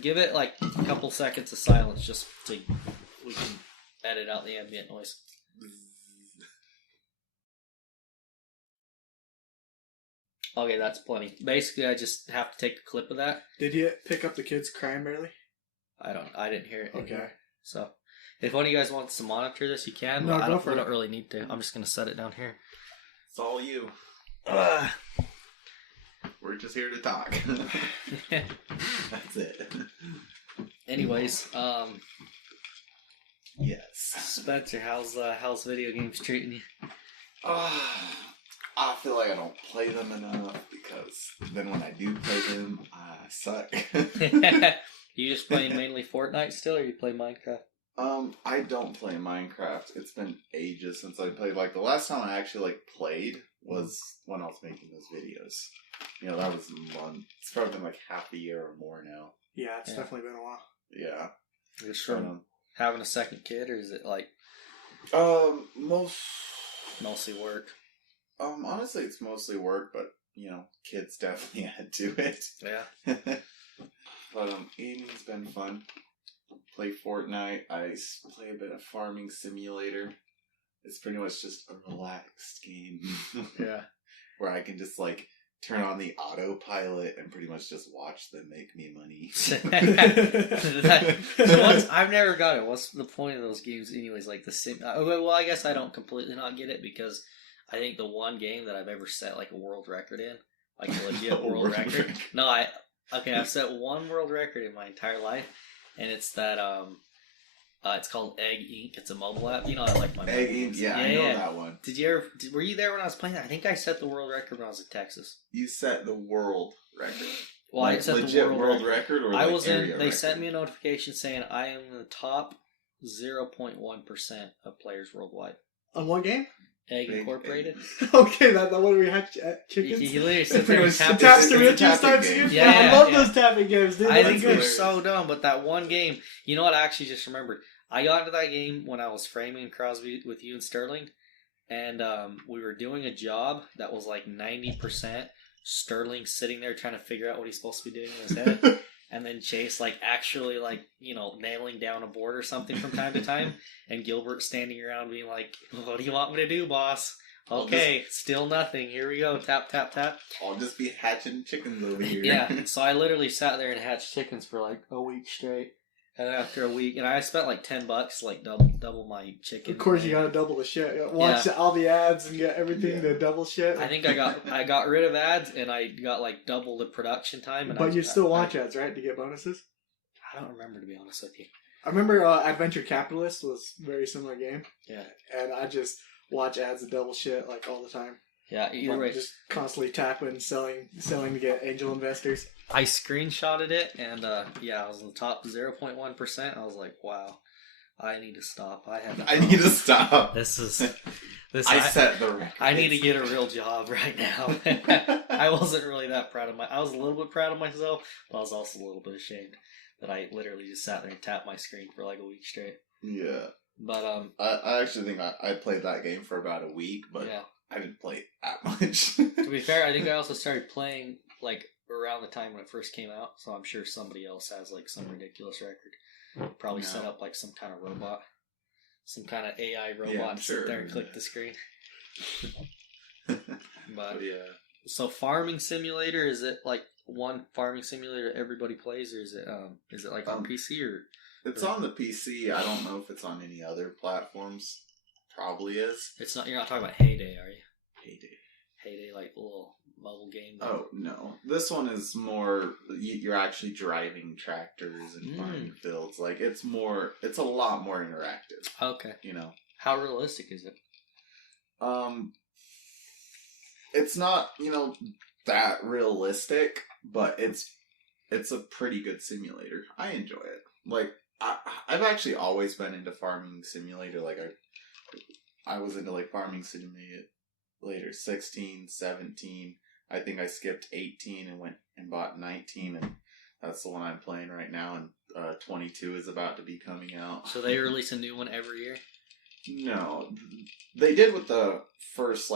give it like a couple seconds of silence just so we can edit out the ambient noise. Okay, that's plenty. Basically, I just have to take a clip of that. Did you pick up the kids crying barely? I didn't hear it. Okay. So, if one of you guys wants to monitor this, you can. No, I go for it. don't really need to. I'm just going to set it down here. It's all you. We're just here to talk. That's it. Anyways, yes. Spencer, how's video games treating you? I feel like I don't play them enough because then when I do play them, I suck. You just playing mainly Fortnite still, or you play Minecraft? I don't play Minecraft. It's been ages since I played. Like, the last time I actually, played was when I was making those videos. You know, that was a month. It's probably been, half a year or more now. Yeah, it's definitely been a while. Yeah. Just from having a second kid, or is it, mostly work? Honestly, it's mostly work, but, kids definitely add to it. Yeah. But, gaming's been fun. Play Fortnite. I play a bit of Farming Simulator. It's pretty much just a relaxed game. Yeah. Where I can just, turn on the autopilot and pretty much just watch them make me money. I've never got it. What's the point of those games anyways? Well, I guess I don't completely not get it because I think the one game that I've ever set a world record in, a legit world record. No, I've set one world record in my entire life, and it's that it's called Egg Inc. It's a mobile app. You know, I like my Egg Inc. Yeah, I know that one. Were you there when I was playing that? I think I set the world record when I was in Texas. You set the world record. Well, I set legit the world record, or I was in. They record? Sent me a notification saying I am in the top 0.1% of players worldwide. On what game? Egg Incorporated. Okay, that one where we had chickens. He literally sits there and taps the real starts games. Yeah, I love those tapping games, dude. I think they're so dumb, but that one game, you know what? I actually just remembered. I got into that game when I was framing Crosby with you and Sterling, and we were doing a job that was 90% Sterling sitting there trying to figure out what he's supposed to be doing in his head. And then Chase, actually, nailing down a board or something from time to time. And Gilbert standing around being like, what do you want me to do, boss? Okay, still nothing. Here we go. Tap, tap, tap. I'll just be hatching chickens over here. Yeah, so I literally sat there and hatched chickens for a week straight. And after a week, and I spent $10, double my chicken. Of course, you gotta double the shit. Watch all the ads and get everything to double shit. I think I got rid of ads and I got double the production time. But you still watch ads, right, to get bonuses? I don't remember, to be honest with you. I remember Adventure Capitalist was a very similar game. Yeah, and I just watch ads and double shit all the time. Yeah, either way, just constantly tapping, selling to get angel investors. I screenshotted it, and I was in the top 0.1%. I was like, wow, I need to stop. I need to stop. This. I set the record. I need to get a real job right now. I wasn't really that proud of I was a little bit proud of myself, but I was also a little bit ashamed that I literally just sat there and tapped my screen for a week straight. Yeah. But I actually think I played that game for about a week, but I didn't play it that much. To be fair, I think I also started playing around the time when it first came out, so I'm sure somebody else has some ridiculous record. Probably set up some kind of robot, some kind of AI robot, and sit there and click the screen. But so Farming Simulator, is it one Farming Simulator everybody plays, or is it on PC or? It's on the PC. I don't know if it's on any other platforms. Probably is. It's not. You're not talking about Heyday, are you? Heyday, a little mobile game. Oh no, this one is more. You're actually driving tractors and farming fields. It's a lot more interactive. Okay. How realistic is it? It's not that realistic, but it's a pretty good simulator. I enjoy it. I've actually always been into Farming Simulator. I was into Farming Simulator 16, 17. I think I skipped 18 and went and bought 19, and that's the one I'm playing right now. And 22 is about to be coming out. So they release a new one every year? No, they did with the first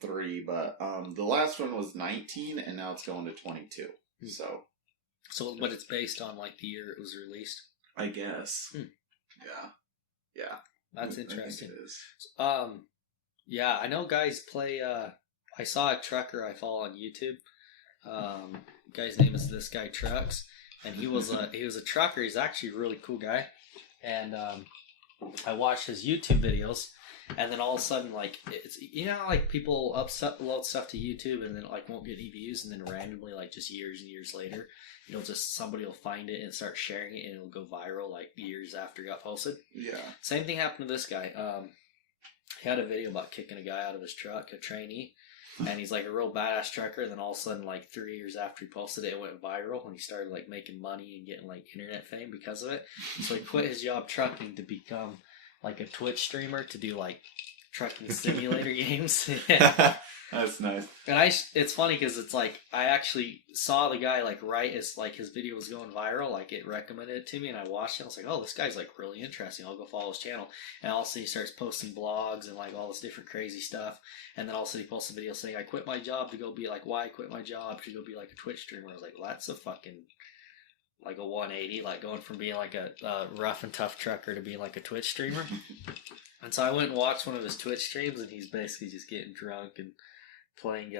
3, but the last one was 19, and now it's going to 22. So So, but it's based on like the year it was released. I guess. Hmm. Yeah. That's I think interesting. it is. Yeah, I know guys play. I saw a trucker I follow on YouTube. Guy's name is This Guy Trucks, and he was a trucker. He's actually a really cool guy, and I watched his YouTube videos, and then all of a sudden, like it's like people upload stuff to YouTube and then like won't get any views, and then randomly, like just years and years later, just somebody will find it and start sharing it, and it'll go viral like years after it got posted. Yeah. Same thing happened to this guy. He had a video about kicking a guy out of his truck, a trainee, and he's like a real badass trucker. And then all of a sudden, like 3 years after he posted it, it went viral, and he started like making money and getting like internet fame because of it. So he quit his job trucking to become like a Twitch streamer to do like trucking simulator games. That's nice. And it's funny because it's like I actually saw the guy like right as like his video was going viral, like it recommended it to me, and I watched it. I was like, oh, this guy's like really interesting. I'll go follow his channel. And all of a sudden he starts posting blogs and like all this different crazy stuff. And then all of a sudden he posts a video saying, I quit my job to go be like, why I quit my job to go be like a Twitch streamer. I was like, well, that's a fucking like a 180, like going from being like a rough and tough trucker to being like a Twitch streamer. And so I went and watched one of his Twitch streams, and he's basically just getting drunk and playing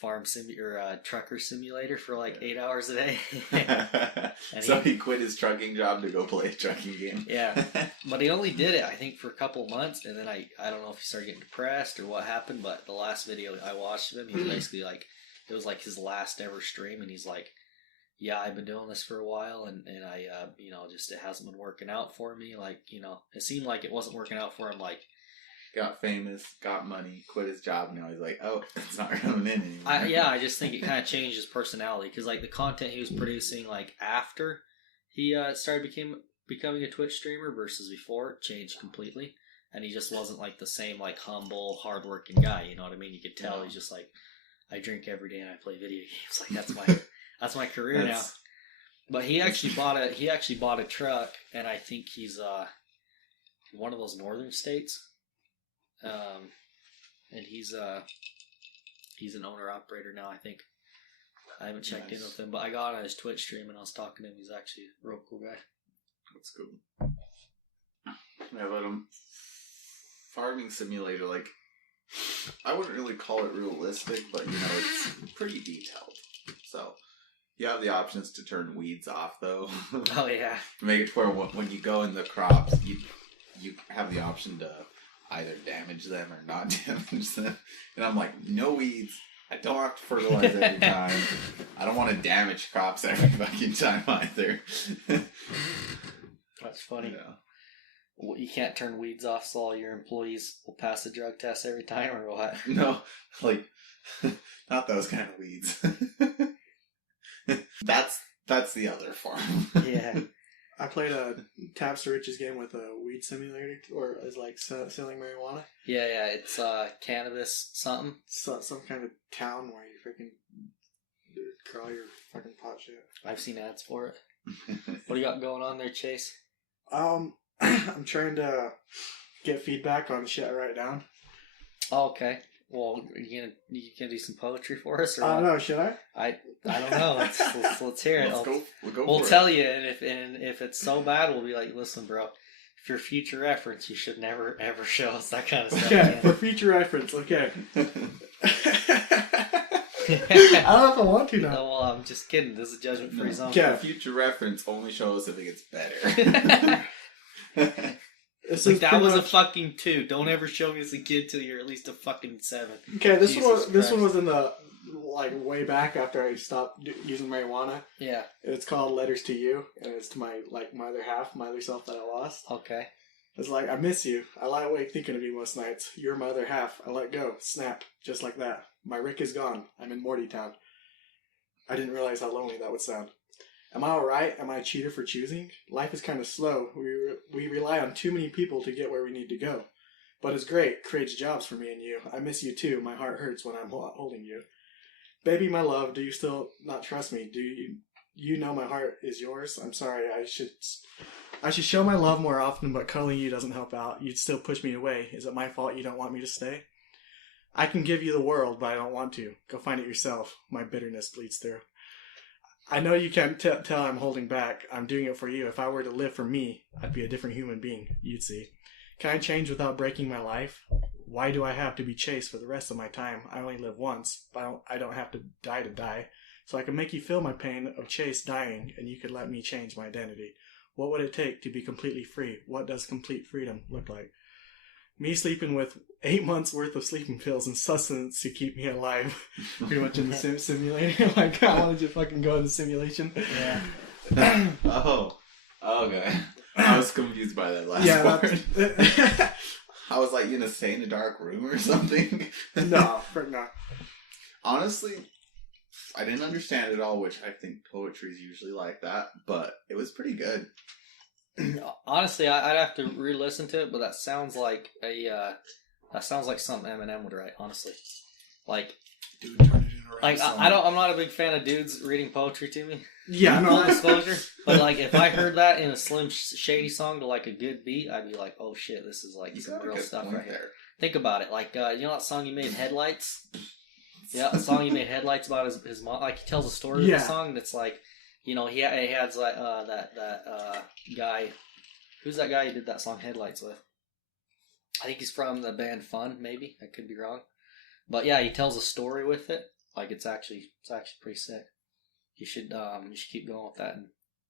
farm sim or trucker simulator for like 8 hours a day. And so he quit his trucking job to go play a trucking game. Yeah, but he only did it I think for a couple of months, and then I don't know if he started getting depressed or what happened. But the last video I watched of him, he was basically like, it was like his last ever stream, and he's like, yeah, I've been doing this for a while, and I just it hasn't been working out for me. Like, it seemed like it wasn't working out for him. Like, got famous, got money, quit his job. Now he's like, oh, it's not coming in anymore. I just think it kind of changed his personality, because like the content he was producing like after he started becoming a Twitch streamer versus before changed completely, and he just wasn't like the same like humble, hardworking guy. You know what I mean? You could tell he's just like, I drink every day and I play video games. Like that's my career now. But he actually bought a truck, and I think he's one of those northern states. And he's an owner operator now, I think. I haven't checked in with him, but I got on his Twitch stream and I was talking to him. He's actually a real cool guy. That's cool. Yeah, but farming simulator, like, I wouldn't really call it realistic, but it's pretty detailed. So you have the options to turn weeds off, though. Oh yeah. To make it where when you go in the crops, you have the option to either damage them or not damage them. And I'm like, no weeds. I don't have to fertilize every time. I don't want to damage crops every fucking time either. That's funny. Yeah. Well, you can't turn weeds off, so all your employees will pass the drug test every time, or what? No, like, not those kind of weeds. That's the other farm. Yeah. I played a Taps to Riches game with a weed simulator, or is like selling marijuana. Yeah, it's cannabis something. Some kind of town where you freaking grow your fucking pot shit. I've seen ads for it. What do you got going on there, Chase? I'm trying to get feedback on shit I write down. Oh, okay. Well, you can do some poetry for us, or I don't know. Should I? I don't know. Let's hear it. We'll tell you, and if it's so bad, we'll be like, listen, bro. For future reference, you should never ever show us that kind of stuff. Okay, for future reference. Okay. I don't know if I want to now. No, well, I'm just kidding. This is a judgment-free zone. For future reference, only show us if it gets better. That was a fucking 2. Don't ever show me as a kid till you're at least a fucking 7. Okay, this one was in the like way back after I stopped using marijuana. Yeah. It's called Letters to You, and it's to my other half, my other self that I lost. Okay. It's like, I miss you. I lie awake thinking of you most nights. You're my other half. I let go. Snap. Just like that. My Rick is gone. I'm in Mortytown. I didn't realize how lonely that would sound. Am I alright? Am I a cheater for choosing? Life is kind of slow. We rely on too many people to get where we need to go. But it's great. Creates jobs for me and you. I miss you too. My heart hurts when I'm holding you. Baby, my love, do you still not trust me? Do you know my heart is yours? I'm sorry. I should show my love more often, but cuddling you doesn't help out. You'd still push me away. Is it my fault you don't want me to stay? I can give you the world, but I don't want to. Go find it yourself. My bitterness bleeds through. I know you can't tell I'm holding back. I'm doing it for you. If I were to live for me, I'd be a different human being. You'd see. Can I change without breaking my life? Why do I have to be chased for the rest of my time? I only live once, but I don't have to die. So I can make you feel my pain of Chase dying, and you could let me change my identity. What would it take to be completely free? What does complete freedom look like? Me sleeping with 8 months worth of sleeping pills and sustenance to keep me alive. Pretty much in the simulator. Like, I wanted to fucking go in the simulation. Yeah. Oh. Okay. I was confused by that last part. I was like, you stay in a dark room or something? No. Honestly, I didn't understand it all, which I think poetry is usually like that, but it was pretty good. Honestly, I'd have to re-listen to it, but that sounds like something Eminem would write. Honestly, like, dude, turn it in a rap song. I'm not a big fan of dudes reading poetry to me. Yeah, no. Full disclosure, but like, if I heard that in a Slim Shady song to like a good beat, I'd be like, oh shit, this is like some real stuff right here. Think about it, like, you know that song you made, Headlights? Yeah, the song he made Headlights about his mom. Like, he tells a story in the song that's like, he has like that guy. Who's that guy who did that song Headlights with? I think he's from the band Fun. Maybe I could be wrong, but yeah, he tells a story with it. Like, it's actually pretty sick. You should keep going with that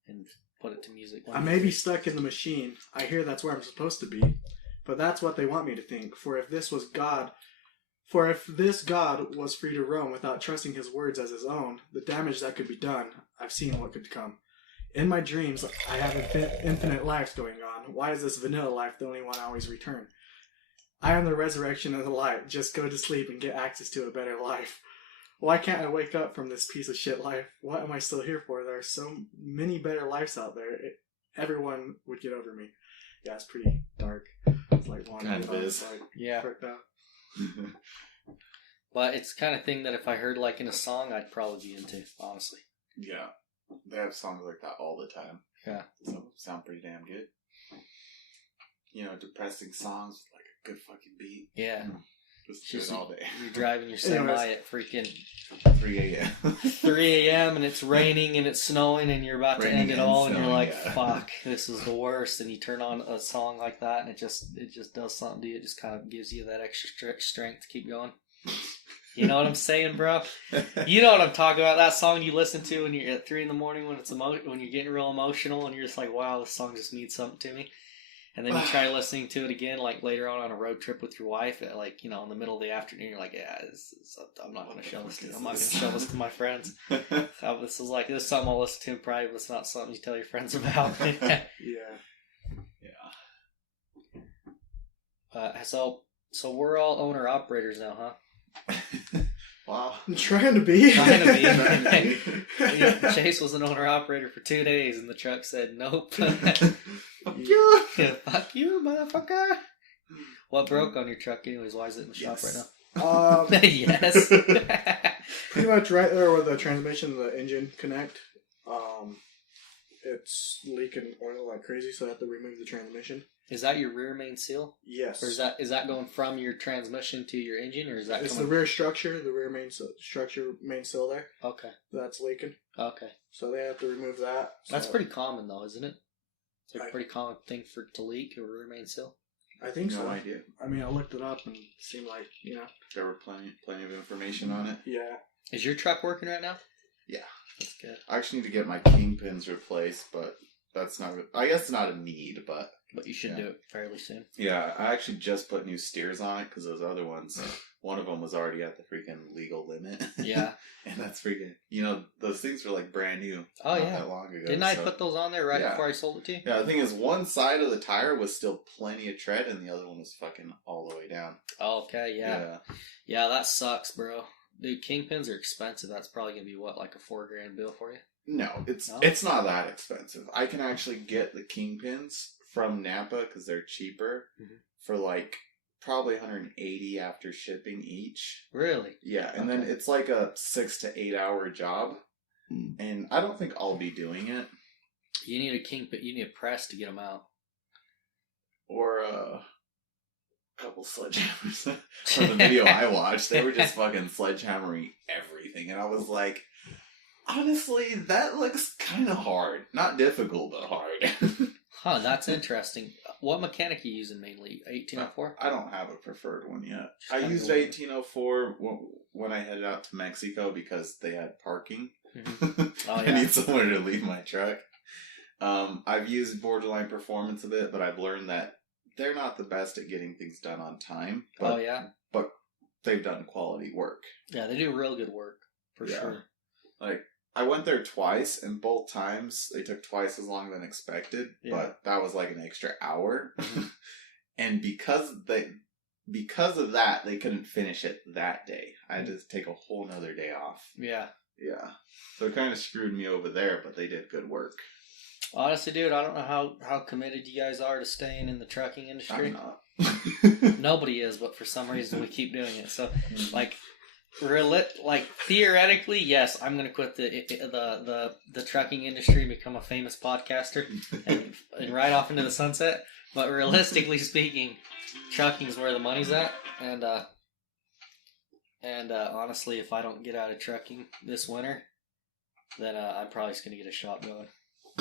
and put it to music. I may be stuck in the machine. I hear that's where I'm supposed to be, but that's what they want me to think. For if this God was free to roam without trusting his words as his own, the damage that could be done, I've seen what could come. In my dreams, I have infinite lives going on. Why is this vanilla life the only one I always return? I am the resurrection and the light. Just go to sleep and get access to a better life. Why can't I wake up from this piece of shit life? What am I still here for? There are so many better lives out there. Everyone would get over me. Yeah, it's pretty dark. It's like one kind of is. Like, yeah. But it's the kind of thing that if I heard like in a song, I'd probably be into, honestly. Yeah. They have songs like that all the time. Yeah. Some of them sound pretty damn good. Depressing songs with like a good fucking beat. Yeah. Just all day. You're driving your semi at freaking 3 a.m. 3 a.m. and it's raining and it's snowing and you're about to end it all and you're like, fuck, this is the worst. And you turn on a song like that and it just does something to you. It just kind of gives you that extra strength to keep going. You know what I'm saying, bro? You know what I'm talking about. That song you listen to when you're at 3 a.m. when when you're getting real emotional and you're just like, wow, this song just means something to me. And then you try listening to it again, like later on a road trip with your wife, at like, in the middle of the afternoon. You're like, yeah, I'm not going to show this to. I'm not going to show this to my friends. This is something I'll listen to in private. It's not something you tell your friends about. Yeah. So we're all owner operators now, huh? Wow. I'm trying to be. Chase was an owner operator for 2 days, and the truck said nope. Fuck you. Yeah, fuck you, motherfucker. What broke on your truck, anyways? Why is it in the shop right now? Yes. Pretty much right there where the transmission and the engine connect. It's leaking oil like crazy, so I have to remove the transmission. Is that your rear main seal? Yes. Or is that going from your transmission to your engine, or is that? It's the rear structure, the rear main structure, main seal there. Okay. That's leaking. Okay. So they have to remove that. So that's pretty common, though, isn't it? It's a pretty common thing to leak a rear main seal. I think so. No idea. I mean, I looked it up and it seemed like there were plenty of information on it. Yeah. Is your truck working right now? Yeah. That's good. I actually need to get my kingpins replaced, but that's not. I guess it's not a need, but you should do it fairly soon. Yeah, I actually just put new steers on it because those other ones, one of them was already at the freaking legal limit. Yeah, and that's freaking. Those things were like brand new. Oh not yeah, that long ago. Didn't I put those on there before I sold it to you? Yeah, the thing is, one side of the tire was still plenty of tread, and the other one was fucking all the way down. Okay, yeah, that sucks, bro. Dude, kingpins are expensive. That's probably gonna be like a $4,000 bill for you. No, it's not that expensive. I can actually get the kingpins from Napa because they're cheaper for like probably $180 after shipping each. Really? Yeah, and then it's like a 6 to 8 hour job, and I don't think I'll be doing it. You need a kingpin. You need a press to get them out, or a couple sledgehammers. From the video I watched, they were just fucking sledgehammering everything, and I was like, Honestly, that looks kind of hard. Not difficult, but hard. Huh, that's interesting. What mechanic are you using mainly? 1804? I don't have a preferred one yet. Just I kinda used go with it. 1804 when I headed out to Mexico because they had parking. Oh, I yeah. need somewhere to leave my truck. I've used Borderline Performance a bit, but I've learned that they're not the best at getting things done on time. But, Oh, yeah? but they've done quality work. Yeah, they do real good work, for Yeah. sure. Like, I went there twice, and both times they took twice as long than expected, Yeah. but that was like an extra hour. Mhm. And because of that, they couldn't finish it that day. I had to take a whole nother day off. Yeah. Yeah. So it kind of screwed me over there, but they did good work. Honestly, dude, I don't know how committed you guys are to staying in the trucking industry. I'm not. Nobody is, but for some reason we keep doing it. So, like, theoretically, yes, I'm gonna quit the trucking industry and become a famous podcaster and ride off into the sunset. But realistically speaking, trucking is where the money's at, and honestly, if I don't get out of trucking this winter, then I'm probably just gonna get a shop going.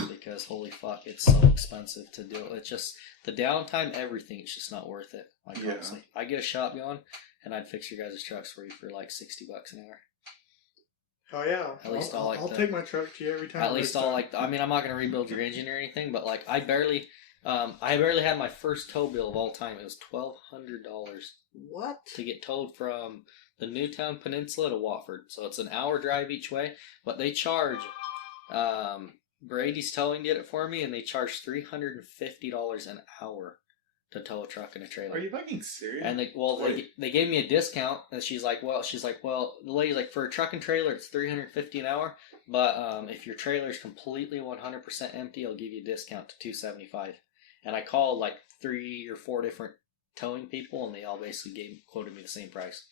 Because holy fuck, it's so expensive to do. It's just the downtime, everything. It's just not worth it. Like Yeah. honestly, I get a shop going, and I'd fix your guys' trucks for you for like $60 an hour. Oh yeah. At least I'll take my truck to you every time. At least I'll like. I mean, I'm not gonna rebuild your engine or anything, but like I barely had my first tow bill of all time. It was $1,200 What? to get towed from the Newtown Peninsula to Watford. So it's an hour drive each way, but they charge. Brady's Towing did it for me, and they charged $350 an hour to tow a truck and a trailer. Are you fucking serious? And they gave me a discount, and she's like, well, the lady's like, for a truck and trailer, it's $350 an hour, but if your trailer is completely 100% empty, I'll give you a discount to $275. And I called like 3 or 4 different towing people, and they all basically quoted me the same price.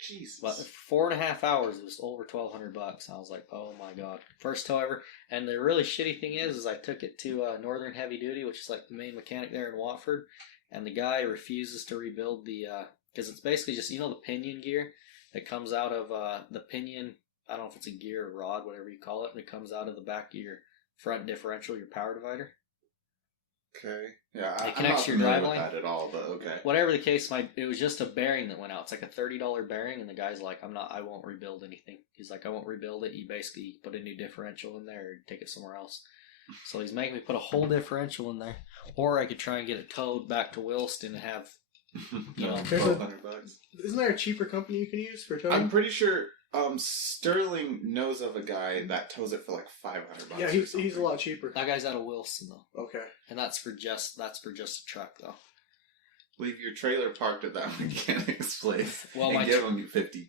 Jesus. But 4.5 hours, it was over $1,200. I was like, oh my god, first tow ever. And the really shitty thing is I took it to Northern Heavy Duty, which is like the main mechanic there in Watford, and the guy refuses to rebuild the because it's basically just the pinion gear that comes out of the pinion. I don't know if it's a gear or rod, whatever you call it, and it comes out of the back of your front differential, your power divider. Okay. Yeah, It I'm connects not your familiar drive with line. that at all, but okay. Whatever the case, it was just a bearing that went out. It's like a $30 bearing, and the guy's like, I won't rebuild anything. He's like, I won't rebuild it. You basically put a new differential in there or take it somewhere else. So he's making me put a whole differential in there, or I could try and get it towed back to Williston and have, you know, $1,200. Isn't there a cheaper company you can use for towing? I'm pretty sure Sterling knows of a guy that tows it for like $500. Yeah, he's a lot cheaper. that guy's out of Williston though, Okay. and that's for just a truck though. Leave your trailer parked at that mechanic's place. Well, and my give him 50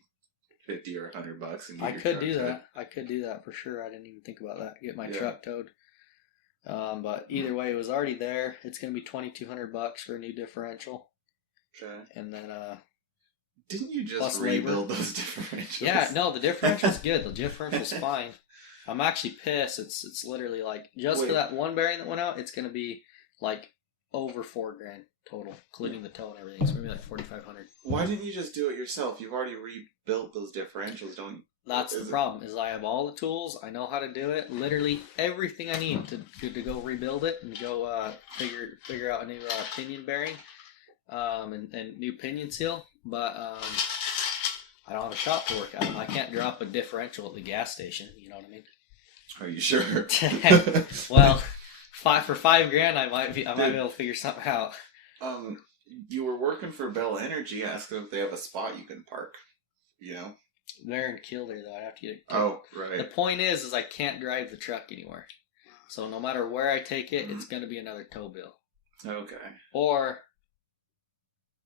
or $100 and get I your could truck do towed. that. I could do that for sure. I didn't even think about that. Get my Yeah. truck towed. But either way, it was already there. It's going to be $2,200 for a new differential, Okay. and then Didn't you just Plus rebuild those differentials? yeah, no, the differential's good. The differential's fine. I'm actually pissed. It's literally like just Wait. for that one bearing that went out, it's going to be like over $4,000 total, including the tow and everything. So maybe like $4,500. Why didn't you just do it yourself? You've already rebuilt those differentials, don't you? That's the Is it- problem. Is I have all the tools. I know how to do it. Literally everything I need to go rebuild it and go figure out a new pinion bearing, and new pinion seal. But I don't have a shop to work out. I can't drop a differential at the gas station. You know what I mean? Are you sure? Well, for $5,000, I might be able to figure something out. You were working for Bell Energy. Ask them if they have a spot you can park. You know? They're in Kildare though. I'd have to get it. Oh, The right. point is I can't drive the truck anywhere. So no matter where I take it, it's going to be another tow bill. Okay. Or,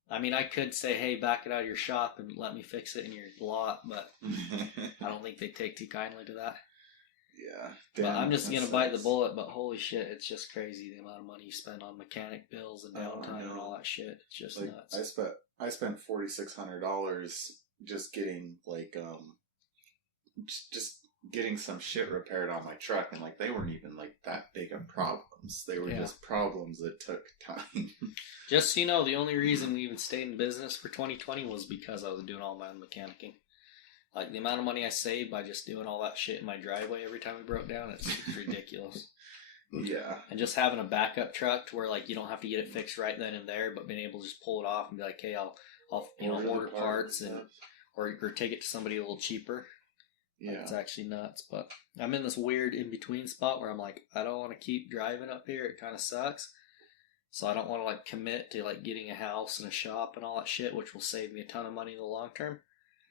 I mean, I could say, hey, back it out of your shop and let me fix it in your lot, but I don't think they take too kindly to that. Yeah. But Damn, I'm just that going to bite the sucks. bullet, but holy shit, it's just crazy the amount of money you spend on mechanic bills and Oh, downtime and no. all that shit. It's just Like nuts. I spent $4,600 just getting just getting some shit repaired on my truck, and like they weren't even like that big of problems. They were Yeah. just problems that took time. Just so you know, the only reason we even stayed in business for 2020 was because I was doing all my own mechanicking. Like the amount of money I saved by just doing all that shit in my driveway every time we broke down, it's ridiculous. Yeah. And just having a backup truck to where like you don't have to get it fixed right then and there, but being able to just pull it off and be like, hey, I'll order parts and or take it to somebody a little cheaper. Yeah. Like, it's actually nuts. But I'm in this weird in between spot where I'm like, I don't want to keep driving up here. It kind of sucks. So I don't want to like commit to like getting a house and a shop and all that shit, which will save me a ton of money in the long term.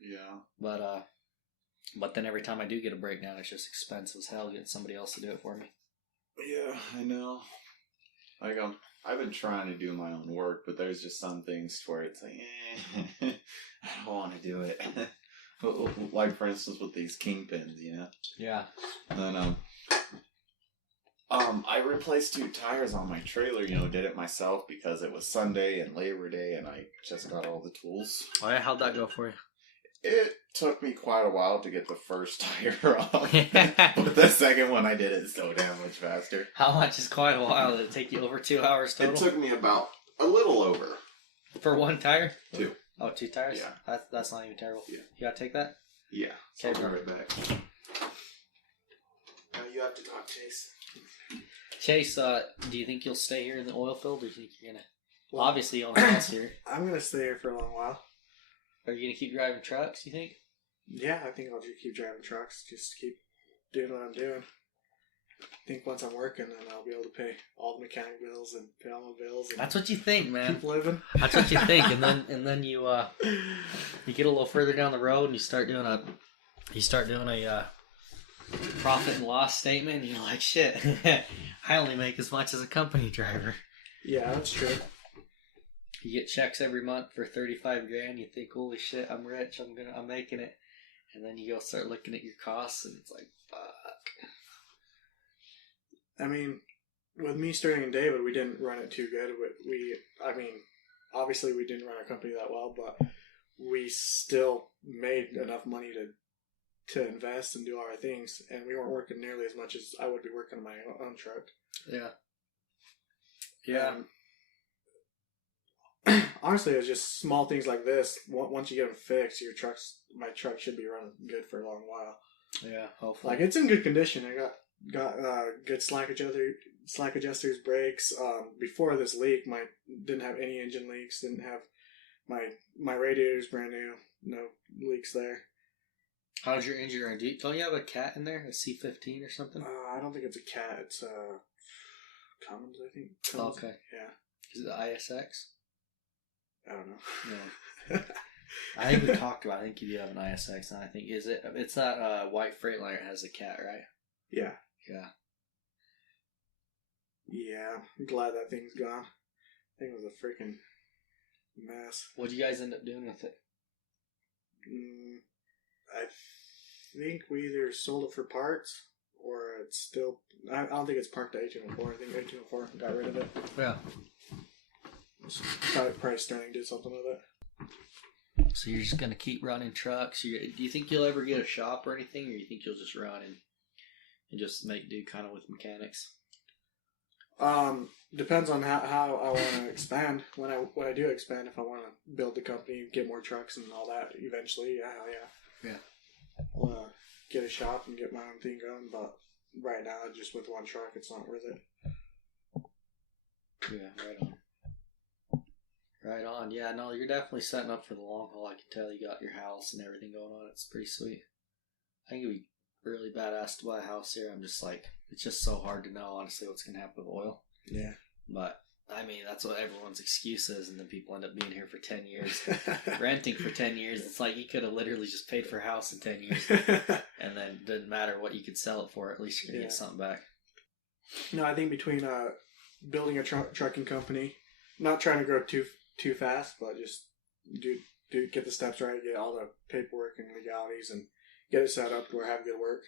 Yeah. But then every time I do get a breakdown, it's just expensive as hell getting somebody else to do it for me. Yeah, I know. Like I've been trying to do my own work, but there's just some things where it's like, I don't want to do it. Like for instance with these kingpins, you know. Yeah. And I replaced 2 tires on my trailer. You know, did it myself because it was Sunday and Labor Day, and I just got all the tools. Oh yeah, how'd that go for you? It took me quite a while to get the first tire off, but the second one I did it so damn much faster. How much is quite a while? Did it take you over 2 hours total? It took me about a little over. For 1 tire? 2. Oh, 2 tires? Yeah. That's not even terrible. Yeah. You gotta take that? Yeah. Okay, So I'll be right back. Now you have to talk, Chase. Chase, do you think you'll stay here in the oil field, or do you think you're gonna... Well, obviously you own a house here. I'm gonna stay here for a long while. Are you gonna keep driving trucks, you think? Yeah, I think I'll just keep driving trucks. Just keep doing what I'm doing. I think once I'm working, then I'll be able to pay all the mechanic bills and pay all my bills. And That's what you think, man. keep living. That's what you think, and then you get a little further down the road and you start doing a profit and loss statement, and you're like, shit, I only make as much as a company driver. Yeah, that's true. You get checks every month for $35,000. You think, holy shit, I'm rich. I'm making it. And then you go start looking at your costs, and it's like, fuck. I mean, with me starting in David, we didn't run it too good. Obviously we didn't run our company that well, but we still made enough money to invest and do all our things, and we weren't working nearly as much as I would be working on my own truck. Yeah. Yeah. Honestly, it was just small things like this. Once you get them fixed, my truck should be running good for a long while. Yeah, hopefully. Like, it's in good condition. I got good slack adjusters, brakes. Before this leak, didn't have any engine leaks. Didn't have my radiator's brand new. No leaks there. How's your engine running? Don't you have a cat in there? A C15 or something? I don't think it's a cat. It's Cummins, I think. Cummins. Okay. Yeah. Is it the ISX? I don't know. No. I think we talked about. I think you do have an ISX, and I think it's that white Freightliner has a cat, right? Yeah. Yeah. Yeah. I'm glad that thing's gone. That thing was a freaking mess. What'd you guys end up doing with it? I think we either sold it for parts or it's still. I don't think it's parked at 1804. I think 1804 got rid of it. Yeah. Probably Sterling did something with it. So you're just gonna keep running trucks. Do you think you'll ever get a shop or anything, or you think you'll just run and just make do kind of with mechanics? Depends on how I want to expand. When I do expand, if I want to build the company, get more trucks and all that, eventually, yeah. Want to get a shop and get my own thing going, but right now, just with one truck, it's not worth it. Yeah, right on. Right on. Yeah, no, you're definitely setting up for the long haul. I can tell you got your house and everything going on. It's pretty sweet. I think it'd be really badass to buy a house here. I'm just like, it's just so hard to know, honestly, what's going to happen with oil. Yeah. But, I mean, that's what everyone's excuse is, and then people end up being here for 10 years. Renting for 10 years. It's like you could have literally just paid for a house in 10 years. And then it didn't matter what you could sell it for. At least you're going to get something back. No, I think between building a trucking company, not trying to grow too fast, but just get the steps right, get all the paperwork and legalities, and get it set up to where I have good work.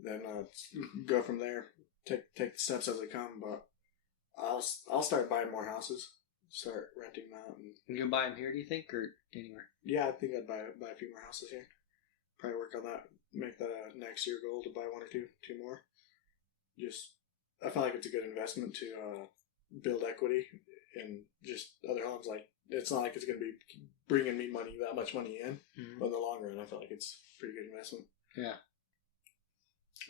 Then go from there. Take the steps as they come. But I'll start buying more houses. Start renting them out. And you gonna buy them here? Do you think, or anywhere? Yeah, I think I'd buy a few more houses here. Probably work on that. Make that a next year goal to buy one or two more. Just I feel like it's a good investment to build equity in just other homes. Like, it's not like it's going to be bringing me that much money in, but in the long run, I feel like it's a pretty good investment. Yeah.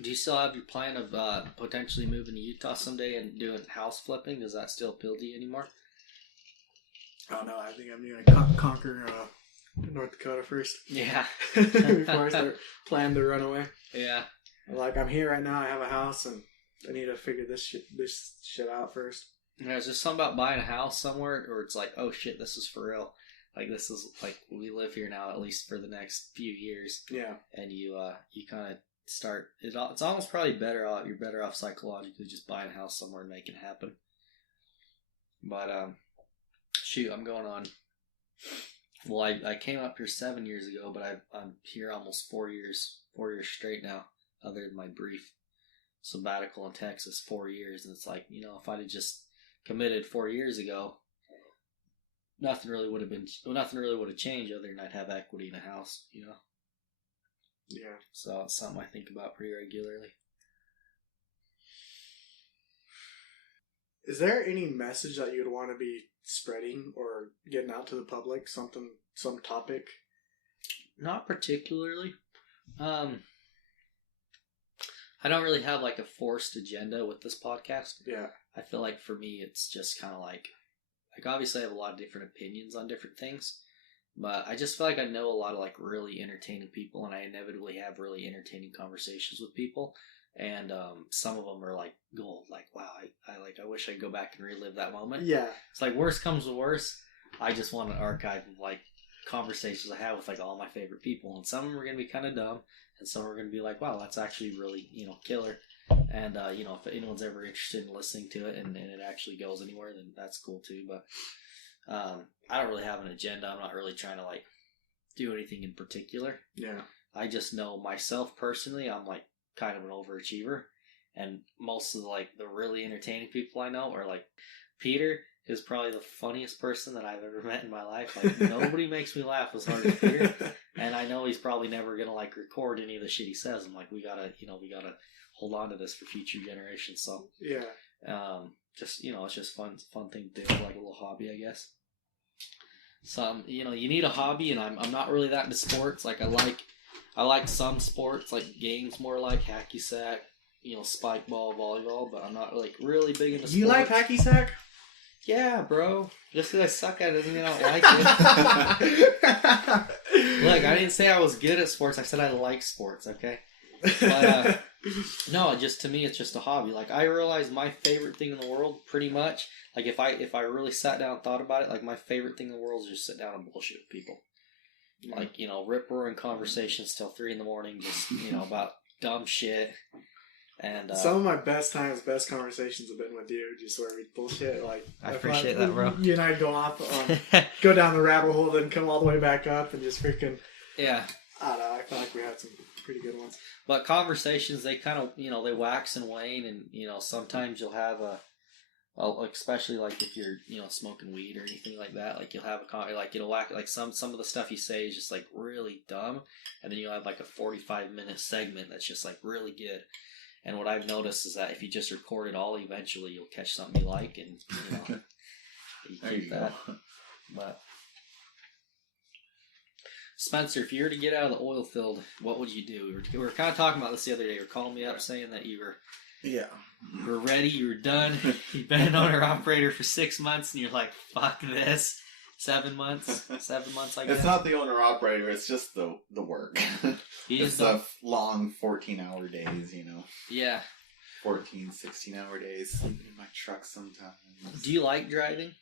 Do you still have your plan of potentially moving to Utah someday and doing house flipping? Does that still appeal to you anymore? Oh no, I think I'm going to conquer North Dakota first. Yeah. Before I start planning to run away. Yeah. Like, I'm here right now, I have a house, and I need to figure this shit out first. Yeah, is there something about buying a house somewhere, or it's like, oh shit, this is for real? Like, this is, like, we live here now, at least for the next few years. Yeah. And you kind of start, it's almost probably better off, you're better off psychologically just buying a house somewhere and making it happen. But, shoot, I'm going on, well, I came up here 7 years ago, but I'm here almost 4 years straight now, other than my brief sabbatical in Texas, 4 years. And it's like, if I'd have just committed 4 years ago, nothing really would have changed other than I'd have equity in a house, Yeah. So it's something I think about pretty regularly. Is there any message that you'd want to be spreading or getting out to the public? Some topic? Not particularly. I don't really have like a forced agenda with this podcast. Yeah. I feel like for me, it's just kind of like obviously I have a lot of different opinions on different things, but I just feel like I know a lot of like really entertaining people, and I inevitably have really entertaining conversations with people. And some of them are like gold. Like, wow, I wish I could go back and relive that moment. Yeah. It's like worst comes to worst, I just want an archive of like conversations I have with like all my favorite people, and some of them are gonna be kind of dumb, and some are gonna be like, wow, that's actually really killer. And if anyone's ever interested in listening to it and it actually goes anywhere, then that's cool too. But I don't really have an agenda. I'm not really trying to like do anything in particular. Yeah. I just know myself personally, I'm like kind of an overachiever, and most of the really entertaining people I know are like Peter is probably the funniest person that I've ever met in my life. Like, nobody makes me laugh as hard as Peter, and I know he's probably never gonna like record any of the shit he says. I'm like, we gotta hold on to this for future generations. So yeah, it's just fun thing to do, like a little hobby, I guess. So you need a hobby, and I'm not really that into sports. Like I like some sports, like games, more like hacky sack, spike ball, volleyball, but I'm not like really big into sports. You like hacky sack? Yeah, bro. Just because I suck at it doesn't mean I don't like it. Look, I didn't say I was good at sports. I said I like sports, okay? But, no, to me, it's just a hobby. Like, I realize my favorite thing in the world, pretty much, like, if I really sat down and thought about it, like, my favorite thing in the world is just sit down and bullshit with people. Like, rip-roaring conversations till 3 a.m, just, about dumb shit. And some of my best conversations have been with you, just where we bullshit. Like, I appreciate that, bro. You and I go off go down the rabbit hole, then come all the way back up, and just freaking. Yeah. I don't know. I feel like we had some pretty good ones. But conversations, they kind of, they wax and wane, and sometimes you'll have especially like if you're smoking weed or anything like that, like you'll have it'll whack, like some of the stuff you say is just like really dumb, and then you'll have like a 45-minute segment that's just like really good. And what I've noticed is that if you just record it all, eventually you'll catch something you like, and you keep that. But Spencer, if you were to get out of the oil field, what would you do? We were kind of talking about this the other day. You were calling me up saying that you were ready, you were done. You've been an owner-operator for 6 months, and you're like, fuck this. 7 months, I guess. It's not the owner-operator, it's just the work. It's the long 14-hour days, Yeah. 14, 16-hour days. Sleeping in my truck sometimes. Do you like driving?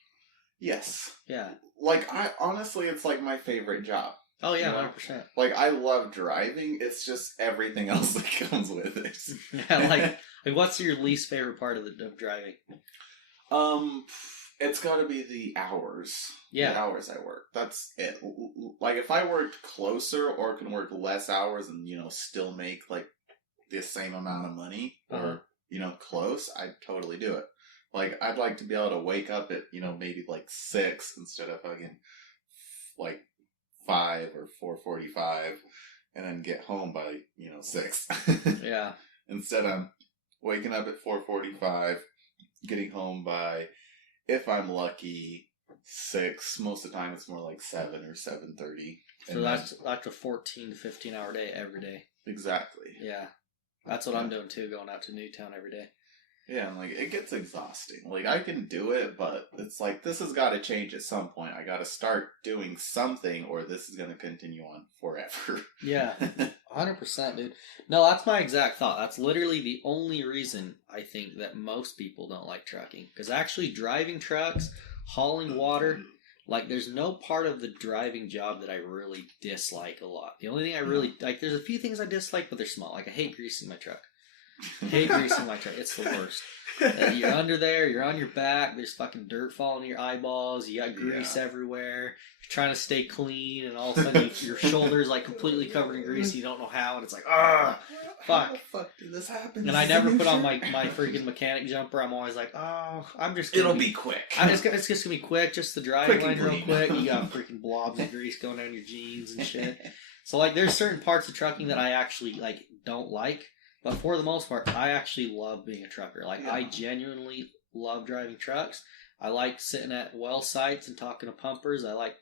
Yes. Yeah. Like, honestly, it's like my favorite job. Oh, yeah, 100%. Like, I love driving, it's just everything else that comes with it. Yeah, like what's your least favorite part of driving? It's got to be the hours. Yeah. The hours I work. That's it. Like, if I worked closer or can work less hours and, still make, like, the same amount of money or, close, I'd totally do it. Like, I'd like to be able to wake up at, maybe, like, 6 instead of fucking, like, 5 or 4:45 and then get home by, 6. Yeah. Instead, I'm waking up at 4:45, getting home by, if I'm lucky, 6. Most of the time, it's more like 7 or 7:30. So that's a 14 to 15 hour day every day. Exactly. Yeah. That's what I'm doing too, going out to Newtown every day. Yeah, and like it gets exhausting. Like I can do it, but it's like this has got to change at some point. I got to start doing something, or this is going to continue on forever. Yeah, 100%, dude. No, that's my exact thought. That's literally the only reason I think that most people don't like trucking. Because actually, driving trucks, hauling water, like there's no part of the driving job that I really dislike a lot. The only thing I really like, there's a few things I dislike, but they're small. Like I hate greasing my truck. Hate greasing my truck. It's the worst. You're under there, you're on your back, there's fucking dirt falling in your eyeballs, you got grease everywhere, you're trying to stay clean, and all of a sudden your shoulder's like completely covered in grease, you don't know how, and it's like, fuck. How the fuck did this happen? And I never put on my freaking mechanic jumper. I'm always like, I'm just gonna It'll be quick. It's just gonna be quick, just the dry line real quick. You got freaking blobs of grease going down your jeans and shit. So like there's certain parts of trucking that I actually like don't like. But for the most part, I actually love being a trucker. Like, I genuinely love driving trucks. I like sitting at well sites and talking to pumpers. I like,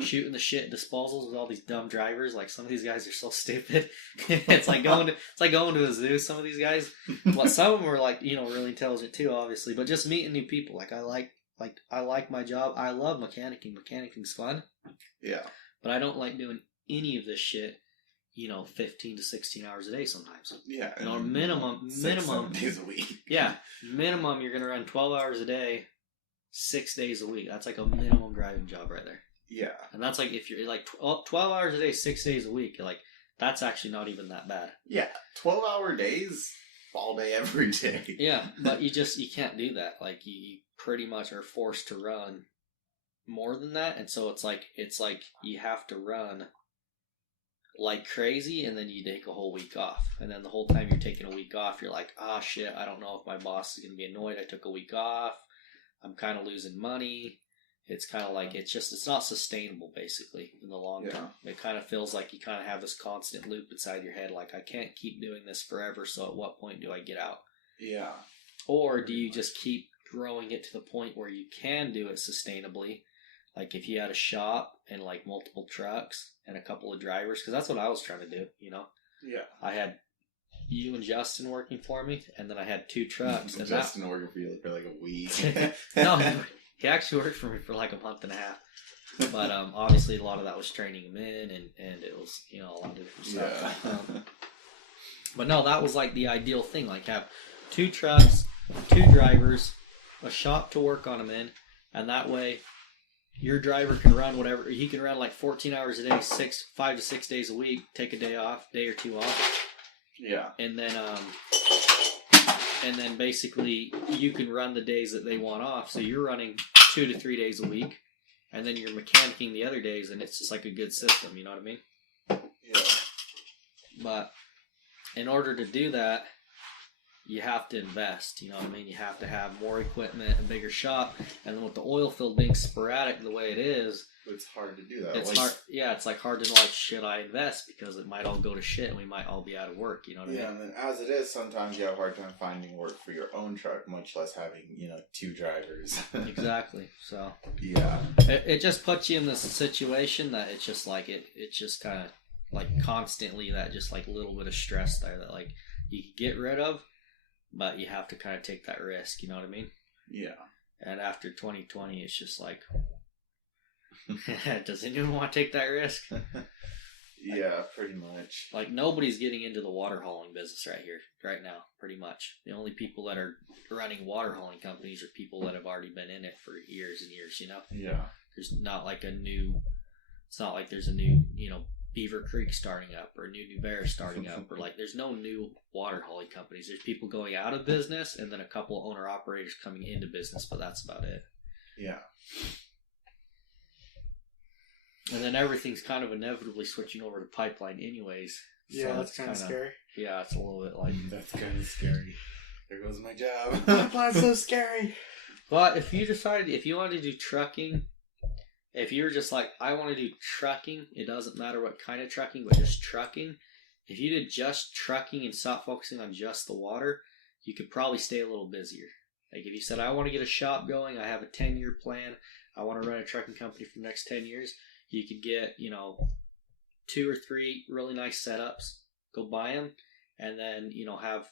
shooting the shit disposals with all these dumb drivers. Like, some of these guys are so stupid. It's like going to a zoo, some of these guys. Well, some of them are, like, really intelligent too, obviously. But just meeting new people. Like, I like my job. I love mechanicking. Mechanicing's fun. Yeah. But I don't like doing any of this shit 15 to 16 hours a day sometimes. Yeah. Minimum 7 days a week. Yeah. Minimum, you're going to run 12 hours a day, 6 days a week. That's like a minimum driving job right there. Yeah. And that's like, if you're like 12 hours a day, 6 days a week, you're like, that's actually not even that bad. Yeah. 12-hour days, all day, every day. Yeah. But you can't do that. Like, you pretty much are forced to run more than that. And so it's like you have to run like crazy, and then you take a whole week off, and then the whole time you're taking a week off, you're like, shit, I don't know if my boss is gonna be annoyed I took a week off. I'm kind of losing money. It's kind of like it's not sustainable basically in the long term. It kind of feels like you kind of have this constant loop inside your head, like I can't keep doing this forever, so at what point do I get out? Yeah. Or do you just keep growing it to the point where you can do it sustainably? Like if you had a shop and like multiple trucks and a couple of drivers, because that's what I was trying to do, Yeah. I had you and Justin working for me, and then I had 2 trucks. And Justin working for you for like a week. No, he actually worked for me for like a month and a half. But obviously a lot of that was training him in, and it was, a lot of different stuff. Yeah. But no, that was like the ideal thing. Like have 2 trucks, 2 drivers, a shop to work on them in, and that way your driver can run whatever. He can run like 14 hours a day, 5 to 6 days a week. Take a day or 2 off. Yeah. And then basically you can run the days that they want off. So you're running 2 to 3 days a week, and then you're mechanicking the other days, and it's just like a good system. You know what I mean? Yeah. But in order to do that, you have to invest, you know what I mean? You have to have more equipment, a bigger shop, and then with the oil field being sporadic the way it is, it's hard to do that. It's hard. Yeah, it's like hard to know, like, should I invest, because it might all go to shit and we might all be out of work. You know what I mean? Yeah, and then as it is, sometimes you have a hard time finding work for your own truck, much less having 2 drivers. Exactly. So yeah, it just puts you in this situation that it's just like it just kind of like constantly that just like little bit of stress there that like you can get rid of. But you have to kind of take that risk, you know what I mean? Yeah. And after 2020, it's just like, does anyone want to take that risk? Yeah, pretty much. Like, nobody's getting into the water hauling business right now, pretty much. The only people that are running water hauling companies are people that have already been in it for years and years, Yeah. There's not like it's not like there's a new, Beaver Creek starting up or New Bear starting up, or like there's no new water hauling companies. There's people going out of business and then a couple owner operators coming into business, but that's about it. Yeah. And then everything's kind of inevitably switching over to pipeline anyways. Yeah, so that's kind of scary. Yeah, it's a little bit like... That's kind of scary. There goes my job. Pipeline's so scary. But if you wanted to do trucking, if you were just like, I want to do trucking, it doesn't matter what kind of trucking, but just trucking. If you did just trucking and stop focusing on just the water, you could probably stay a little busier. Like if you said, I want to get a shop going, I have a 10-year plan, I want to run a trucking company for the next 10 years, you could get, 2 or 3 really nice setups, go buy them, and then, have,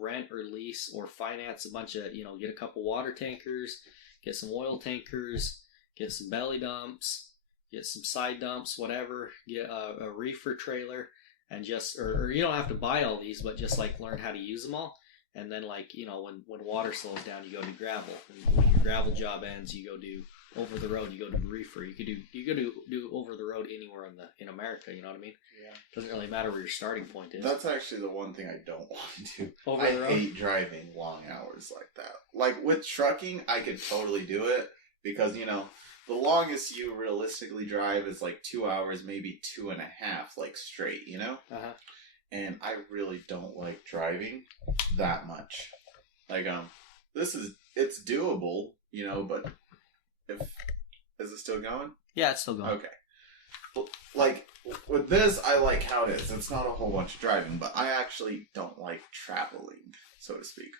rent or lease or finance a bunch of, get a couple water tankers, get some oil tankers, get some belly dumps, get some side dumps, whatever, get a reefer trailer, and just, or you don't have to buy all these, but just like learn how to use them all. And then when water slows down, you go do gravel. And when your gravel job ends, you go do over the road. You go do reefer. You could do over the road anywhere in America. You know what I mean? Yeah. Doesn't really matter where your starting point is. That's actually the one thing I don't want to do. Over the road? I hate driving long hours like that. Like with trucking, I could totally do it because the longest you realistically drive is like 2 hours, maybe 2.5, like straight. Uh-huh. And I really don't like driving that much. Like, it's doable, but is it still going? Yeah, it's still going. Okay. Like, with this, I like how it is. It's not a whole bunch of driving, but I actually don't like traveling, so to speak.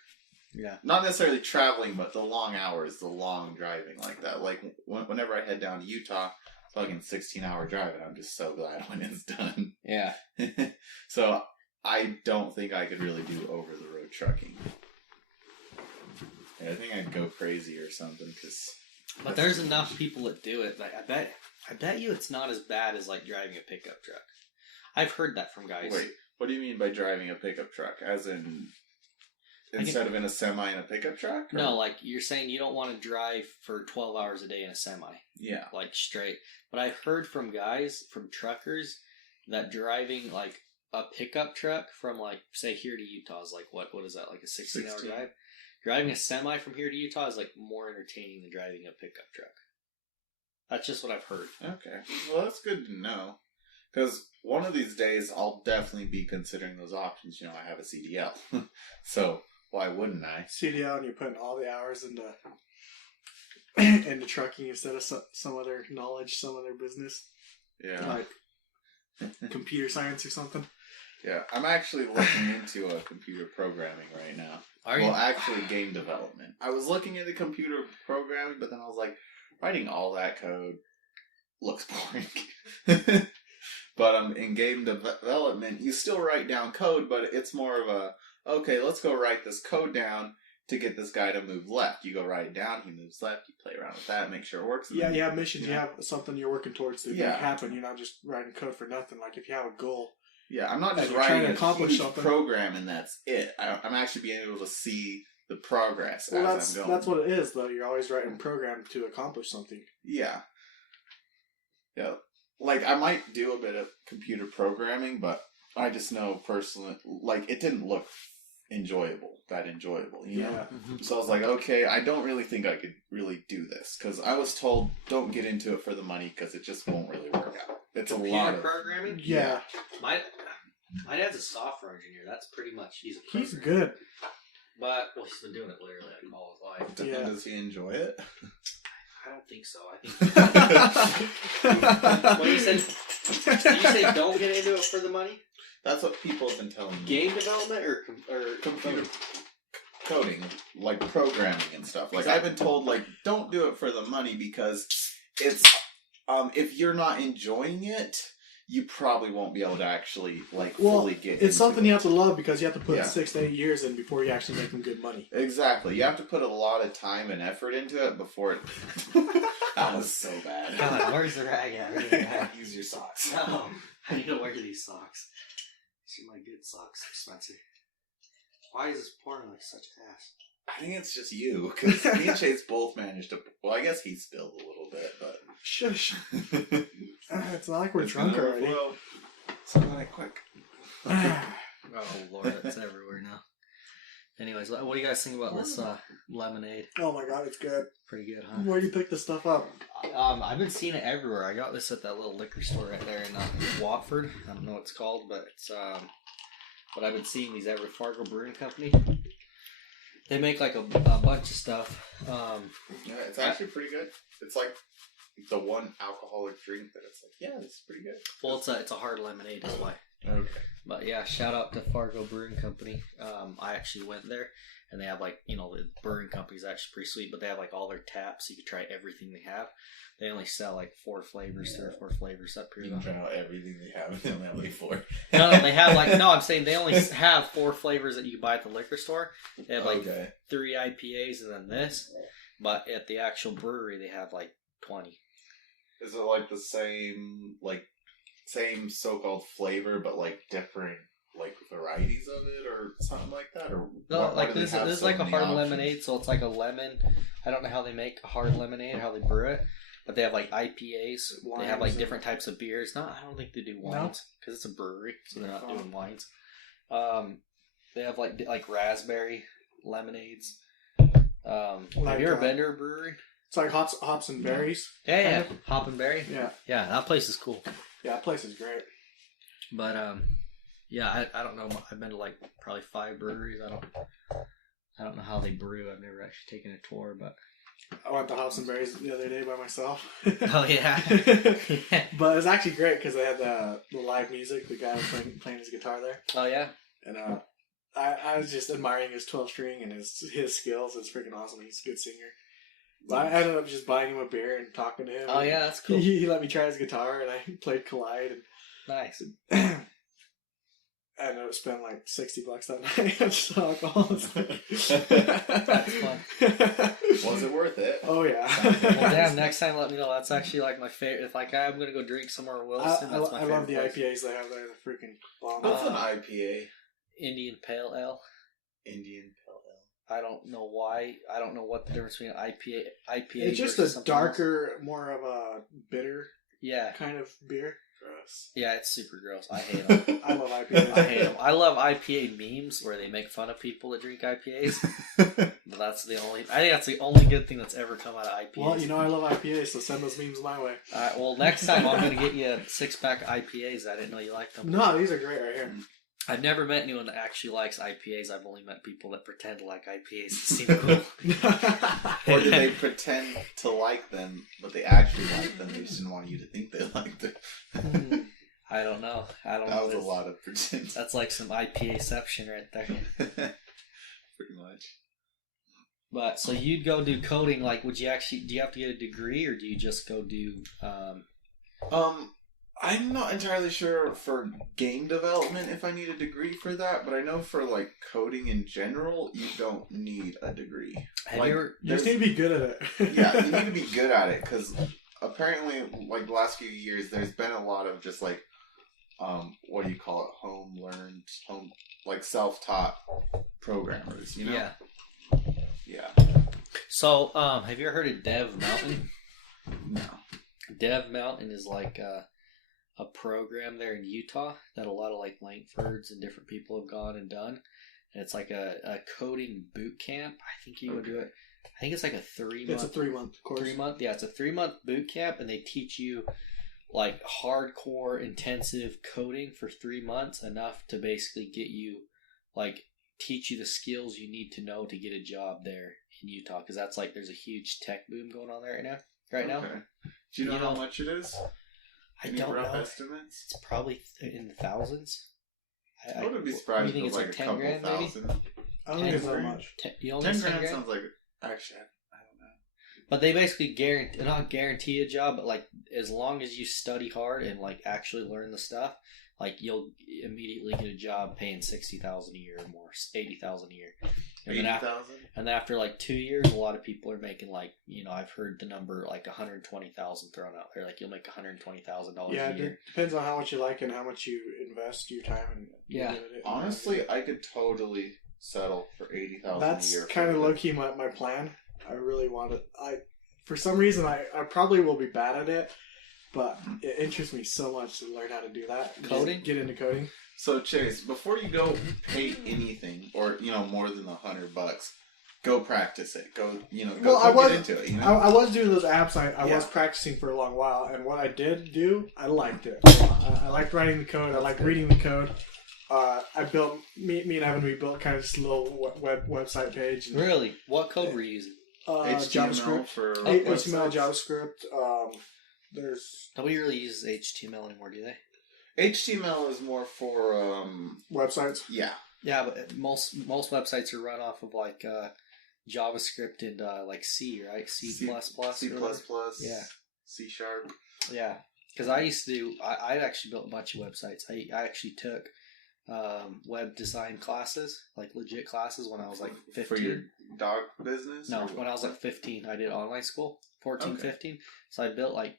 Yeah. Not necessarily traveling, but the long hours, the long driving like that. Like, whenever I head down to Utah, fucking 16-hour drive, and I'm just so glad when it's done. Yeah. So I don't think I could really do over the road trucking. Yeah, I think I'd go crazy or something. But there's enough people that do it. Like I bet you it's not as bad as like driving a pickup truck. I've heard that from guys. Wait, what do you mean by driving a pickup truck? As in, instead of in a semi in a pickup truck? Or? No, like you're saying you don't want to drive for 12 hours a day in a semi. Yeah. Like straight. But I've heard from guys, from truckers, that driving like a pickup truck from like, say here to Utah is like, what is that, like a 16-hour drive? Driving a semi from here to Utah is like more entertaining than driving a pickup truck. That's just what I've heard. Okay. Well, that's good to know. Because one of these days, I'll definitely be considering those options. I have a CDL. So, why wouldn't I? CDL, and you're putting all the hours into trucking instead of some other knowledge, some other business. Yeah. Like computer science or something. Yeah, I'm actually looking into computer programming right now. Are you? Well, actually, game development. I was looking into computer programming, but then I was like, writing all that code looks boring. But in game development, you still write down code, but it's more of a, okay, let's go write this code down to get this guy to move left. You go write it down, he moves left, you play around with that, make sure it works. Yeah, you have missions, you have something you're working towards to make Yeah. happen. You're not just writing code for nothing. Like if you have a goal. Yeah, I'm not just you're trying writing to a accomplish huge something. program and that's it. I'm actually being able to see the progress Well, as I'm going. that's what it is, though. You're always writing a program to accomplish something. Yeah. Yeah. Like, I might do a bit of computer programming, but I just know personally, like, it didn't look enjoyable, you know? Mhm. So I was like, okay, I don't really think I could really do this, because I was told, don't get into it for the money, because it just won't really work out. It's Computer a lot of... programming? Yeah. My dad's a software engineer. That's pretty much, he's a He's programmer. good. But, well, he's been doing it literally like all his life. Yeah. Does he enjoy it? I don't think so. I think... What you said? Did you say don't get into it for the money? That's what people have been telling me. Game development or Computer coding, like programming and stuff. Like, I've been told, like, don't do it for the money because it's, if you're not enjoying it, you probably won't be able to actually, like, fully get into it's something it. you have to love because you have to put Yeah. 6 to 8 years in before you actually make them good money. Exactly. You have to put a lot of time and effort into it before it... That was so bad. God, where's the rag at? Use your socks. No, I need to wear these socks. See my good socks, Spencer. Why is this pouring like such ass? I think it's just you, because me and Chase both managed to... Well, I guess he spilled a little bit, but... Shush. It's not like we're drunk already. So like quick. Oh Lord, it's everywhere now. Anyways, what do you guys think about this lemonade? Oh my god, it's good. Pretty good, huh? Where do you pick this stuff up? I've been seeing it everywhere. I got this at that little liquor store right there in Watford. I don't know what it's called, but it's but I've been seeing these every Fargo Brewing Company. They make like a bunch of stuff. Yeah, it's actually pretty good. It's like the one alcoholic drink that it's like, yeah, it's pretty good. Well, it's a hard lemonade is why. Okay. But yeah, shout out to Fargo Brewing Company. I actually went there, and they have like, you know, the brewing company's actually pretty sweet, but they have like all their taps, so you can try everything they have. They only sell like 4 flavors, 3 or 4 flavors up here. You can try out everything they have. They only have like 4. No, they have like I'm saying they only have 4 flavors that you can buy at the liquor store. They have like 3 IPAs and then this, but at the actual brewery they have like 20. Is it like the same so-called flavor, but like different like varieties of it or something like that? Or no, what, like this is like a hard lemonade, so it's like a lemon. I don't know how they make a hard lemonade, how they brew it, but they have like IPAs. They have like different types of beers. No, I don't think they do wines because it's a brewery, so they're not doing wines. They have like raspberry lemonades. Have you ever been to a brewery? It's like hops and berries. Yeah. Hop and berry. Yeah, that place is cool. Yeah, that place is great. But yeah, I don't know. I've been to like probably 5 breweries. I don't know how they brew. I've never actually taken a tour, but I went to Hops and Berries the other day by myself. Oh yeah. But it was actually great because they had the live music. The guy was playing his guitar there. Oh yeah. And I was just admiring his 12-string and his skills. It's freaking awesome. He's a good singer. But I ended up just buying him a beer and talking to him. Oh yeah, that's cool. He let me try his guitar and I played Collide. And nice. I ended up spending like $60 that night on just alcohol. That's fun. Was it worth it? Oh yeah. Well, damn! Next time, let me know. That's actually like my favorite. If like I'm gonna go drink somewhere in Wilson, that's my favorite. I love the place. IPAs they have there. They're freaking bomb. What's an IPA? Indian Pale Ale. Indian Pale Ale. I don't know why. I don't know what the difference between IPA. It's just a darker, more of a bitter, kind of beer. Gross. Yeah, it's super gross. I hate them. I love IPAs. I hate them. I love IPA memes where they make fun of people that drink IPAs. But that's the only. I think that's the only good thing that's ever come out of IPAs. Well, you know I love IPAs, so send those memes my way. Well, next time I'm going to get you a 6-pack of IPAs. I didn't know you liked them. No, these are great right here. I've never met anyone that actually likes IPAs. I've only met people that pretend to like IPAs. It seems cool. Or do they pretend to like them, but they actually like them? They just didn't want you to think they liked them. I don't know. That was a lot of pretend. That's like some IPA-ception right there. Pretty much. But so you'd go do coding. Like, would you actually? Do you have to get a degree, or do you just go do? I'm not entirely sure for game development if I need a degree for that, but I know for like coding in general, you don't need a degree. You just need to be good at it. Yeah, you need to be good at it because apparently, like the last few years, there's been a lot of just like, what do you call it? Like self-taught programmers. You know? Yeah. Yeah. So, have you ever heard of Dev Mountain? No. Dev Mountain is like a program there in Utah that a lot of like Langfords and different people have gone and done. And it's like a coding boot camp. I think you would do it. I think it's like a 3 month. It's a 3-month course. 3 month. Yeah, it's a 3-month boot camp, and they teach you like hardcore intensive coding for 3 months, enough to basically get you like teach you the skills you need to know to get a job there in Utah, because that's like there's a huge tech boom going on there right now. Do you know how much it is? I don't rough know. Estimates? It's probably in the thousands. I wouldn't be surprised if think it was it's like like a couple 10 grand, maybe? thousand. I don't think it's that much. You only 10 10 grand grand sounds like... Actually, I don't know. But they basically not guarantee a job, but like as long as you study hard and like actually learn the stuff, like you'll immediately get a job paying $60,000 a year or more, $80,000 a year. And then 80,000? And then after like 2 years, a lot of people are making like, you know, I've heard the number like $120,000 thrown out there. Like you'll make $120,000 Yeah, a year. it depends on how much you like and how much you invest your time and yeah. Honestly, I could totally settle for $80,000 a year. That's kind of low key my plan. I really want it. For some reason, I probably will be bad at it, but it interests me so much to learn how to do that. Coding? Get into coding. So Chase, before you go pay anything, or more than $100, go practice it. Go get into it. You know? I was doing those apps. I was practicing for a long while, and what I did do, I liked it. I liked writing the code. I liked reading the code. I built me and Evan. We built kind of just a little website page. Really? What code were you using? JavaScript for HTML, JavaScript. Nobody really uses HTML anymore, do they? HTML is more for websites. Yeah. Yeah, but most websites are run off of like JavaScript and like C, right? C plus plus. C plus plus. Yeah. C sharp. Yeah, because I used to do. I actually built a bunch of websites. I actually took web design classes, like legit classes, when I was like 15. For your dog business? No, or when I was like 15, I did online school. 14, Okay. 15. So I built like.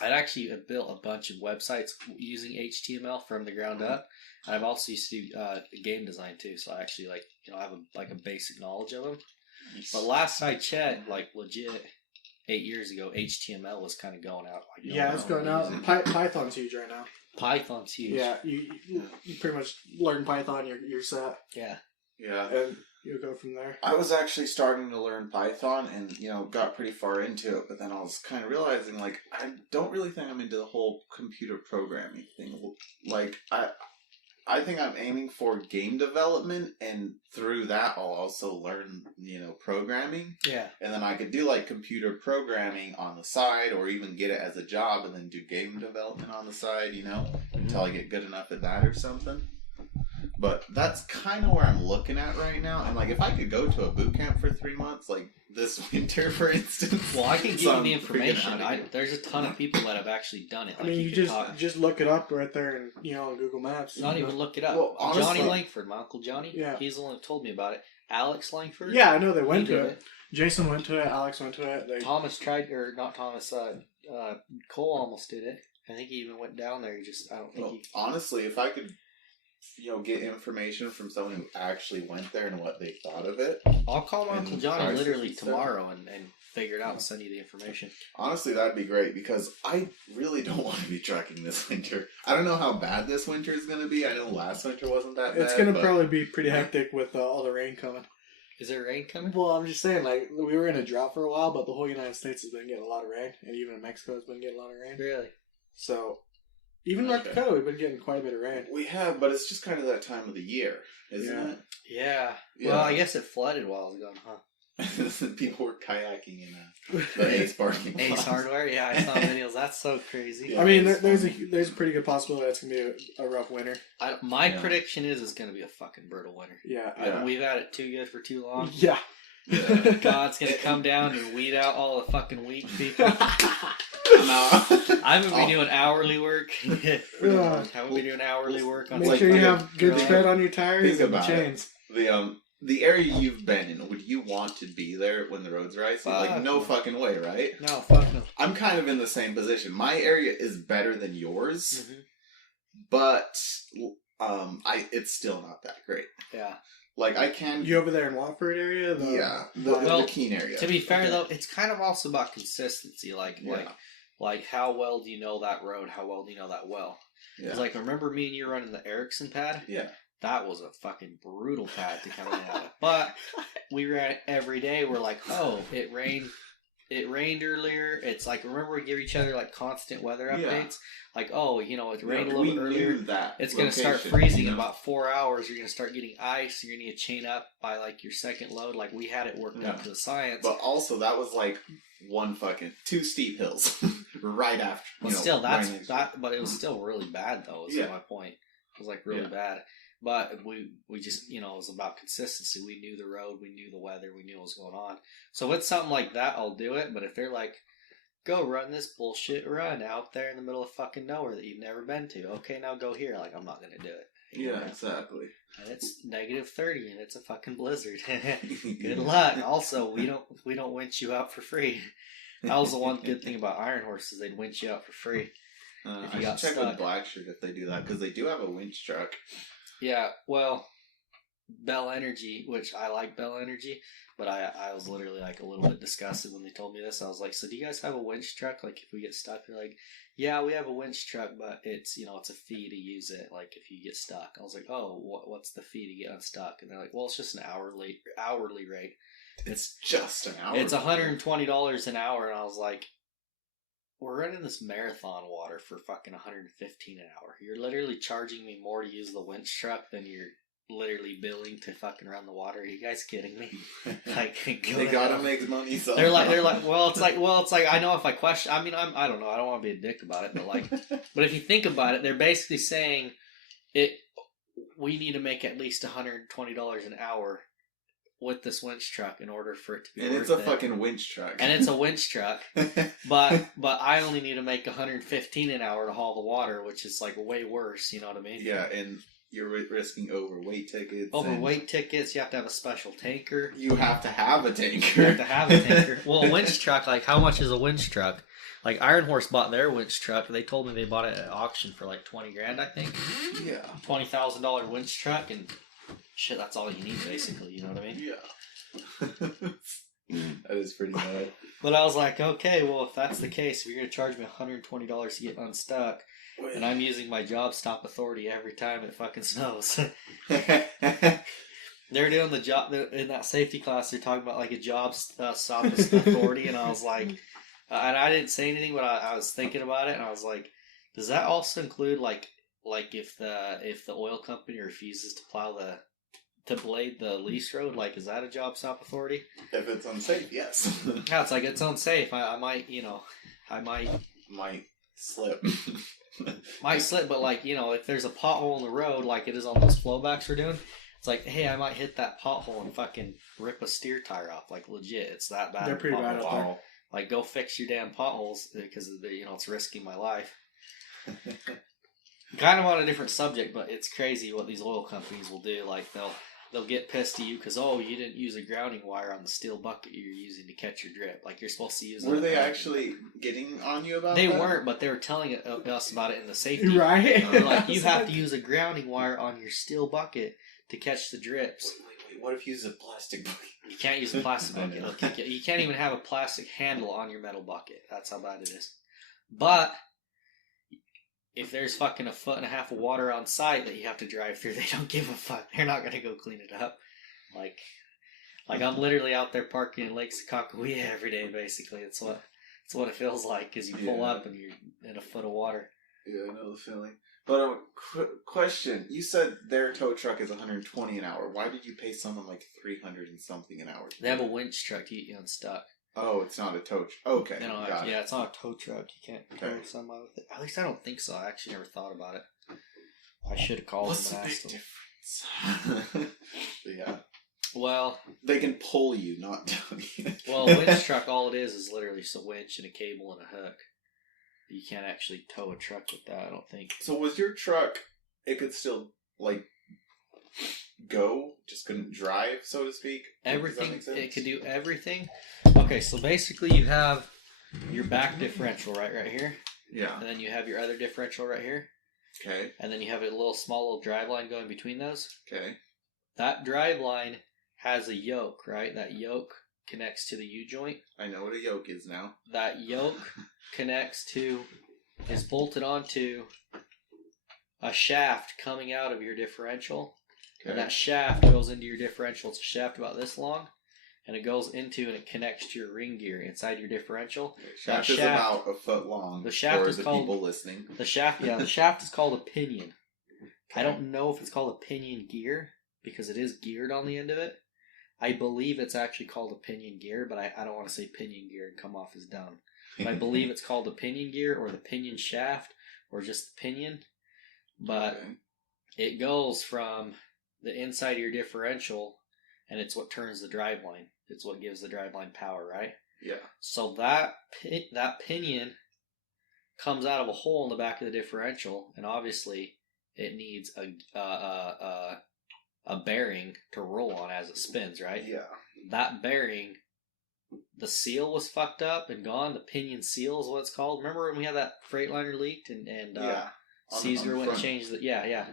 I'd actually built a bunch of websites using HTML from the ground up, and I've also used to do game design too. So I actually I have a basic knowledge of them. But last I checked, like legit 8 years ago, HTML was kind of going out. Like, Yeah, it's going out. Python's huge right now. Python's huge. Yeah, you pretty much learn Python, you're set. Yeah. Yeah. And you'll go from there. I was actually starting to learn Python and, got pretty far into it, but then I was kind of realizing, like, I don't really think I'm into the whole computer programming thing. Like, I think I'm aiming for game development, and through that I'll also learn, programming. Yeah. And then I could do, like, computer programming on the side, or even get it as a job and then do game development on the side, until I get good enough at that or something. But that's kind of where I'm looking at right now. And, like, if I could go to a boot camp for 3 months, like this winter, for instance. Well, I can give so you the I'm information. freaking out of There's a ton of people that have actually done it. I Like, mean, you could just look it up right there and on Google Maps. not even look it up. Well, honestly- Johnny Langford, my uncle Johnny. Yeah. He's the one who told me about it. Alex Langford. Yeah, I know they went he to did it. Jason went to it. Alex went to it. Thomas tried, or not Thomas. Cole almost did it. I think he even went down there. I don't think Well, he. honestly, if I could, get information from someone who actually went there and what they thought of it. I'll call my and Uncle Johnny prices literally and stuff. tomorrow and figure it out and send you the information. Honestly, that'd be great because I really don't want to be trekking this winter. I don't know how bad this winter is going to be. I know last winter wasn't that bad. It's going to but probably be pretty hectic with all the rain coming. Is there rain coming? Well, I'm just saying, like, we were in a drought for a while, but the whole United States has been getting a lot of rain, and even in Mexico has been getting a lot of rain. Really? So, even North Okay. Dakota, we've been getting quite a bit of rain. We have, but it's just kind of that time of the year, isn't Yeah. it? Yeah. Yeah. Well, I guess it flooded while I was gone, huh? People were kayaking in the Ace parking lot. Ace Hardware? Yeah, I saw videos. That's so crazy. Yeah. I mean, there's a pretty good possibility it's going to be a rough winter. My Yeah. prediction is it's going to be a fucking brutal winter. Yeah. Yeah. We've had it too good for too long. Yeah. Yeah. God's going to come down and weed out all the fucking weak people. No. I haven't been Oh. doing hourly work. Yeah. Haven't been doing hourly work on Make like sure you fucking- have good Right. tread on your tires Think and the about it. chains. The area you've been in, would you want to be there when the roads are icy? Like, Fuck no no. fucking way, right? No, fuck no. I'm kind of in the same position. My area is better than yours, Mhm. but it's still not that great. Yeah. Like, I can... You over there in Watford area? yeah, the Well, Keene area. To be fair, Okay. though, it's kind of also about consistency. Like how well do you know that road? How well do you know that well? Yeah. It's like, remember me and you running the Erickson pad? Yeah. That was a fucking brutal pad to come in out of. But we ran it every day. We're like, oh, it rained. It rained earlier. It's like, remember we give each other like constant weather Yeah. updates? Like, oh, it rained a we little bit earlier. knew that It's going to start location, freezing you in know? about 4 hours. You're going to start getting ice. You're going to need to chain up by like your second load. Like we had it worked Yeah. up to the science. But also, that was like two steep hills right after. But still, right next to it. but it was still really bad though. Is Yeah. my point. It was like really Yeah. bad. But we just, it was about consistency. We knew the road, we knew the weather, we knew what was going on. So with something like that, I'll do it. But if they're like, go run this bullshit run out there in the middle of fucking nowhere that you've never been to. Okay, now go here. Like, I'm not going to do it. Yeah, exactly. And it's -30 and it's a fucking blizzard. Good luck. Also, we don't winch you out for free. That was the one good thing about Iron Horses. They'd winch you out for free. If I you should got check stuck. with Blackshirt if they do that, because they do have a winch truck. Yeah, well, Bell Energy, which I like Bell Energy, but I was literally like a little bit disgusted when they told me this. I was like, so do you guys have a winch truck? Like if we get stuck, they're like, yeah, we have a winch truck, but it's, it's a fee to use it. Like if you get stuck. I was like, oh, what's the fee to get unstuck? And they're like, well, it's just an hourly rate. It's just an hour. It's $120 an hour. And I was like, we're running this marathon water for fucking $115 an hour. You're literally charging me more to use the winch truck than you're literally billing to fucking run the water. Are you guys kidding me? Like, They gotta make money. So they're like, it's like, I know if I question, I mean, I don't know, I don't want to be a dick about it, but like, but if you think about it, they're basically saying it. we need to make at least $120 an hour with this winch truck in order for it to be And worth it's a it. fucking winch truck. And it's a winch truck. But I only need to make $115 an hour to haul the water, which is like way worse, you know what I mean? Yeah, and you're risking overweight tickets. Overweight tickets, you have to have a special tanker. You have to have a tanker. You have to have a tanker. Well, a winch truck, like how much is a winch truck? Like Iron Horse bought their winch truck. They told me they bought it at auction for like $20,000, I think. Yeah. $20,000 winch truck, and shit, that's all you need basically. You know what I mean? Yeah. That is pretty bad. But I was like, okay, well, if that's the case, if you're gonna charge me $120 to get unstuck, and I'm using my job stop authority every time it fucking snows. They're doing the job in that safety class. They're talking about like a job stop authority, and I was like, and I didn't say anything, but I was thinking about it, and I was like, does that also include like if the oil company refuses to to blade the lease road, like is that a job stop authority? If it's unsafe, yes. Yeah, it's like it's unsafe. I might might slip. Might slip, but like, if there's a pothole in the road, like it is on those flowbacks we're doing, it's like, hey, I might hit that pothole and fucking rip a steer tire off. Like legit, it's that bad. They're pretty bad out there. Like, go fix your damn potholes because it's risking my life. Kind of on a different subject, but it's crazy what these oil companies will do. Like they'll get pissed at you because you didn't use a grounding wire on the steel bucket you're using to catch your drip. Like you're supposed to use. Were they actually getting on you about They that? weren't, but they were telling us about it in the safety. Right? They're like, you have to use a grounding wire on your steel bucket to catch the drips. Wait, what if you use a plastic bucket? You can't use a plastic bucket. It'll kick you. You can't even have a plastic handle on your metal bucket. That's how bad it is. But if there's fucking a foot and a half of water on site that you have to drive through, they don't give a fuck. They're not going to go clean it up. Like I'm literally out there parking in Lake Sakakawea every day, basically. It's what it feels like, because you pull up and you're in a foot of water. Yeah, I know the feeling. But question: you said their tow truck is $120 an hour. Why did you pay someone like $300 and something an hour? They have a winch truck to get you unstuck. Oh, it's not a tow truck. Okay, Yeah, it's not a tow truck. You can't tow Okay. somebody with it. At least I don't think so. I actually never thought about it. I should have called What's the them and big asked them. difference? Yeah, Well, they can pull you, not tow you. a winch truck, all it is literally just a winch and a cable and a hook. You can't actually tow a truck with that, I don't think. So was your truck? It could still like go, just couldn't drive, so to speak. Everything, Does that make it could sense? do everything. Okay, so basically you have your back differential right here, Yeah. and then you have your other differential right here, Okay. and then you have a small drive line going between those. Okay. That drive line has a yoke, right? That yoke connects to the U-joint. I know what a yoke is now. That yoke is bolted onto a shaft coming out of your differential. Okay. And that shaft goes into your differential. It's a shaft about this long. And it goes into and it connects to your ring gear inside your differential. Shaft is about a foot long. The shaft for is the called people listening. the shaft is called a pinion. Okay. I don't know if it's called a pinion gear because it is geared on the end of it. I believe it's actually called a pinion gear, but I don't want to say pinion gear and come off as dumb. But I believe it's called the pinion gear or the pinion shaft or just the pinion. But Okay. it goes from the inside of your differential, and it's what turns the drive line. It's what gives the drive line power, right? Yeah. So that pinion comes out of a hole in the back of the differential, and obviously it needs a bearing to roll on as it spins, right? Yeah. That bearing, the seal was fucked up and gone. The pinion seal is what it's called. Remember when we had that Freightliner leaked and Yeah. Caesar went and front. changed the yeah.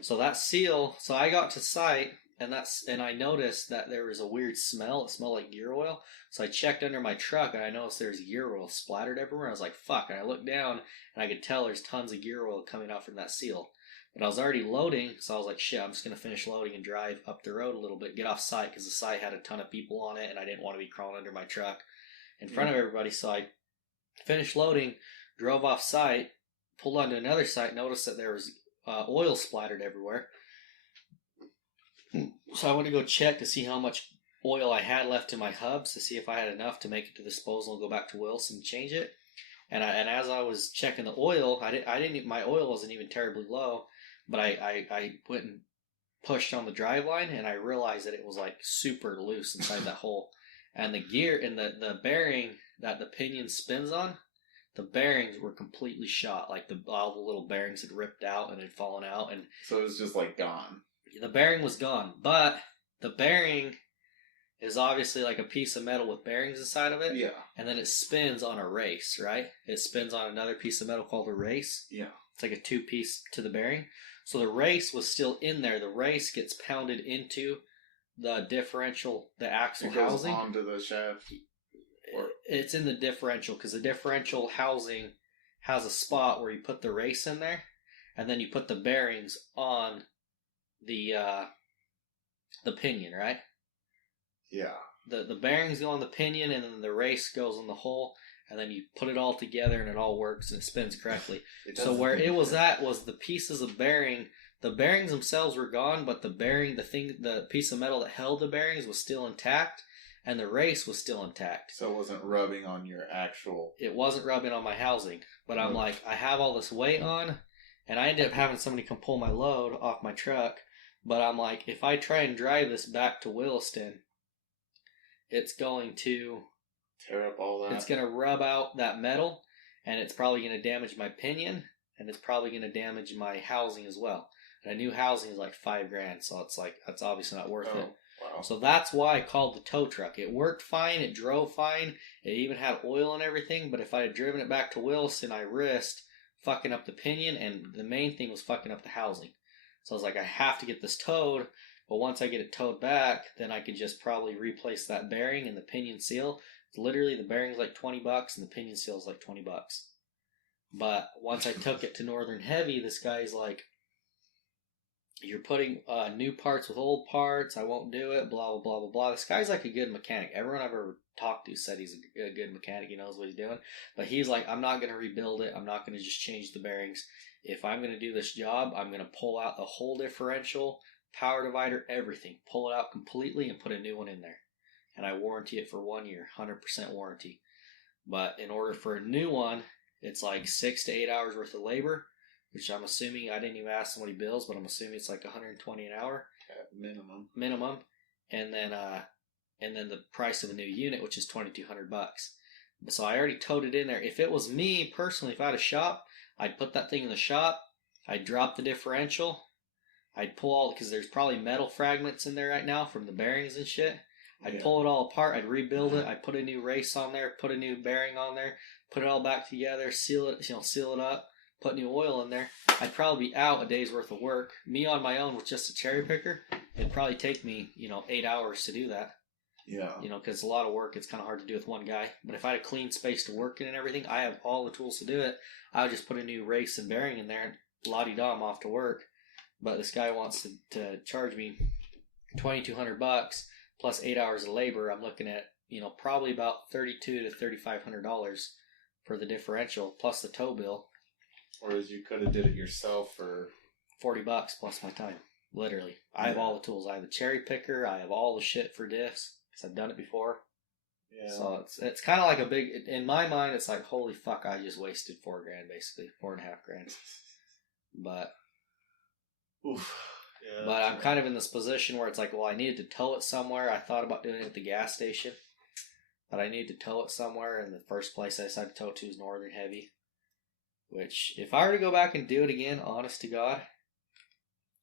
So that seal. So I got to site and I noticed that there was a weird smell. It smelled like gear oil. So I checked under my truck and I noticed there's gear oil splattered everywhere. I was like, fuck. And I looked down and I could tell there's tons of gear oil coming out from that seal. But I was already loading, so I was like, shit, I'm just going to finish loading and drive up the road a little bit, get off site, because the site had a ton of people on it, and I didn't want to be crawling under my truck in front of everybody. So I finished loading, drove off site, pulled onto another site, noticed that there was oil splattered everywhere. So I went to go check to see how much oil I had left in my hubs, to see if I had enough to make it to disposal and go back to Wilson and change it. And as I was checking the oil, my oil wasn't even terribly low. but I went and pushed on the drive line, and I realized that it was like super loose inside that hole. And the gear and the bearing that the pinion spins on, the bearings were completely shot. Like all the little bearings had ripped out and had fallen out, and So it was just like gone. the bearing was gone. But the bearing is obviously like a piece of metal with bearings inside of it. Yeah. And then it spins on a race, right? It spins on another piece of metal called a race. Yeah. It's like a 2-piece to the bearing. So the race was still in there. The race gets pounded into the differential, the axle It goes housing. onto the shaft. It's in the differential because the differential housing has a spot where you put the race in there, and then you put the bearings on the pinion, right? Yeah. The bearings go on the pinion, and then the race goes on the hole, and then you put it all together, and it all works and it spins correctly. So where it was at was the pieces of bearing. The bearings themselves were gone, but the piece of metal that held the bearings was still intact, and the race was still intact. So it wasn't rubbing on your actual. It wasn't rubbing on my housing, but I'm like, I have all this weight on, and I ended up having somebody come pull my load off my truck. But I'm like, if I try and drive this back to Williston, it's going to Tear up all that. It's going to rub out that metal, and it's probably going to damage my pinion, and it's probably going to damage my housing as well. And a new housing is like $5,000, so it's like that's obviously not worth it. Wow. So that's why I called the tow truck. It worked fine, it drove fine, it even had oil and everything. But if I had driven it back to Wilson, I risked fucking up the pinion, and the main thing was fucking up the housing. So I was like, I have to get this towed. But once I get it towed back, then I could just probably replace that bearing and the pinion seal. Literally, the bearing's like $20 and the pinion seal is like $20. But once I took it to Northern Heavy, this guy's like, you're putting new parts with old parts. I won't do it. Blah, blah, blah, blah, blah. This guy's like a good mechanic. Everyone I've ever talked to said he's a good mechanic. He knows what he's doing. But he's like, I'm not going to rebuild it. I'm not going to just change the bearings. If I'm going to do this job, I'm going to pull out the whole differential, power divider, everything. Pull it out completely and put a new one in there. And I warranty it for 1 year, 100% warranty. But in order for a new one, it's like 6 to 8 hours worth of labor, which I'm assuming, I didn't even ask him what he bills, but I'm assuming it's like $120 an hour. At minimum. And then the price of a new unit, which is $2,200. So I already towed it in there. If it was me personally, if I had a shop, I'd put that thing in the shop. I'd drop the differential. I'd pull all, because there's probably metal fragments in there right now from the bearings and shit. I'd pull it all apart. I'd rebuild it. I'd put a new race on there, put a new bearing on there, put it all back together, seal it up, put new oil in there. I'd probably be out a day's worth of work. Me on my own with just a cherry picker, it'd probably take me, 8 hours to do that. Yeah. Because it's a lot of work. It's kind of hard to do with one guy. But if I had a clean space to work in and everything, I have all the tools to do it. I would just put a new race and bearing in there, and la-di-da, I'm off to work. But this guy wants to charge me $2,200 plus 8 hours of labor. I'm looking at, probably about $3,200 to $3,500 for the differential plus the tow bill. Whereas you could have did it yourself for $40 plus my time. Literally. I have all the tools. I have the cherry picker. I have all the shit for diffs because I've done it before. Yeah. So it's kind of like a big, in my mind, it's like, holy fuck, I just wasted $4,000 basically, $4,500. But oof. Yeah, but I'm kind of in this position where it's like, well, I needed to tow it somewhere. I thought about doing it at the gas station, but I need to tow it somewhere. And the first place I decided to tow it to is Northern Heavy. Which, if I were to go back and do it again, honest to God,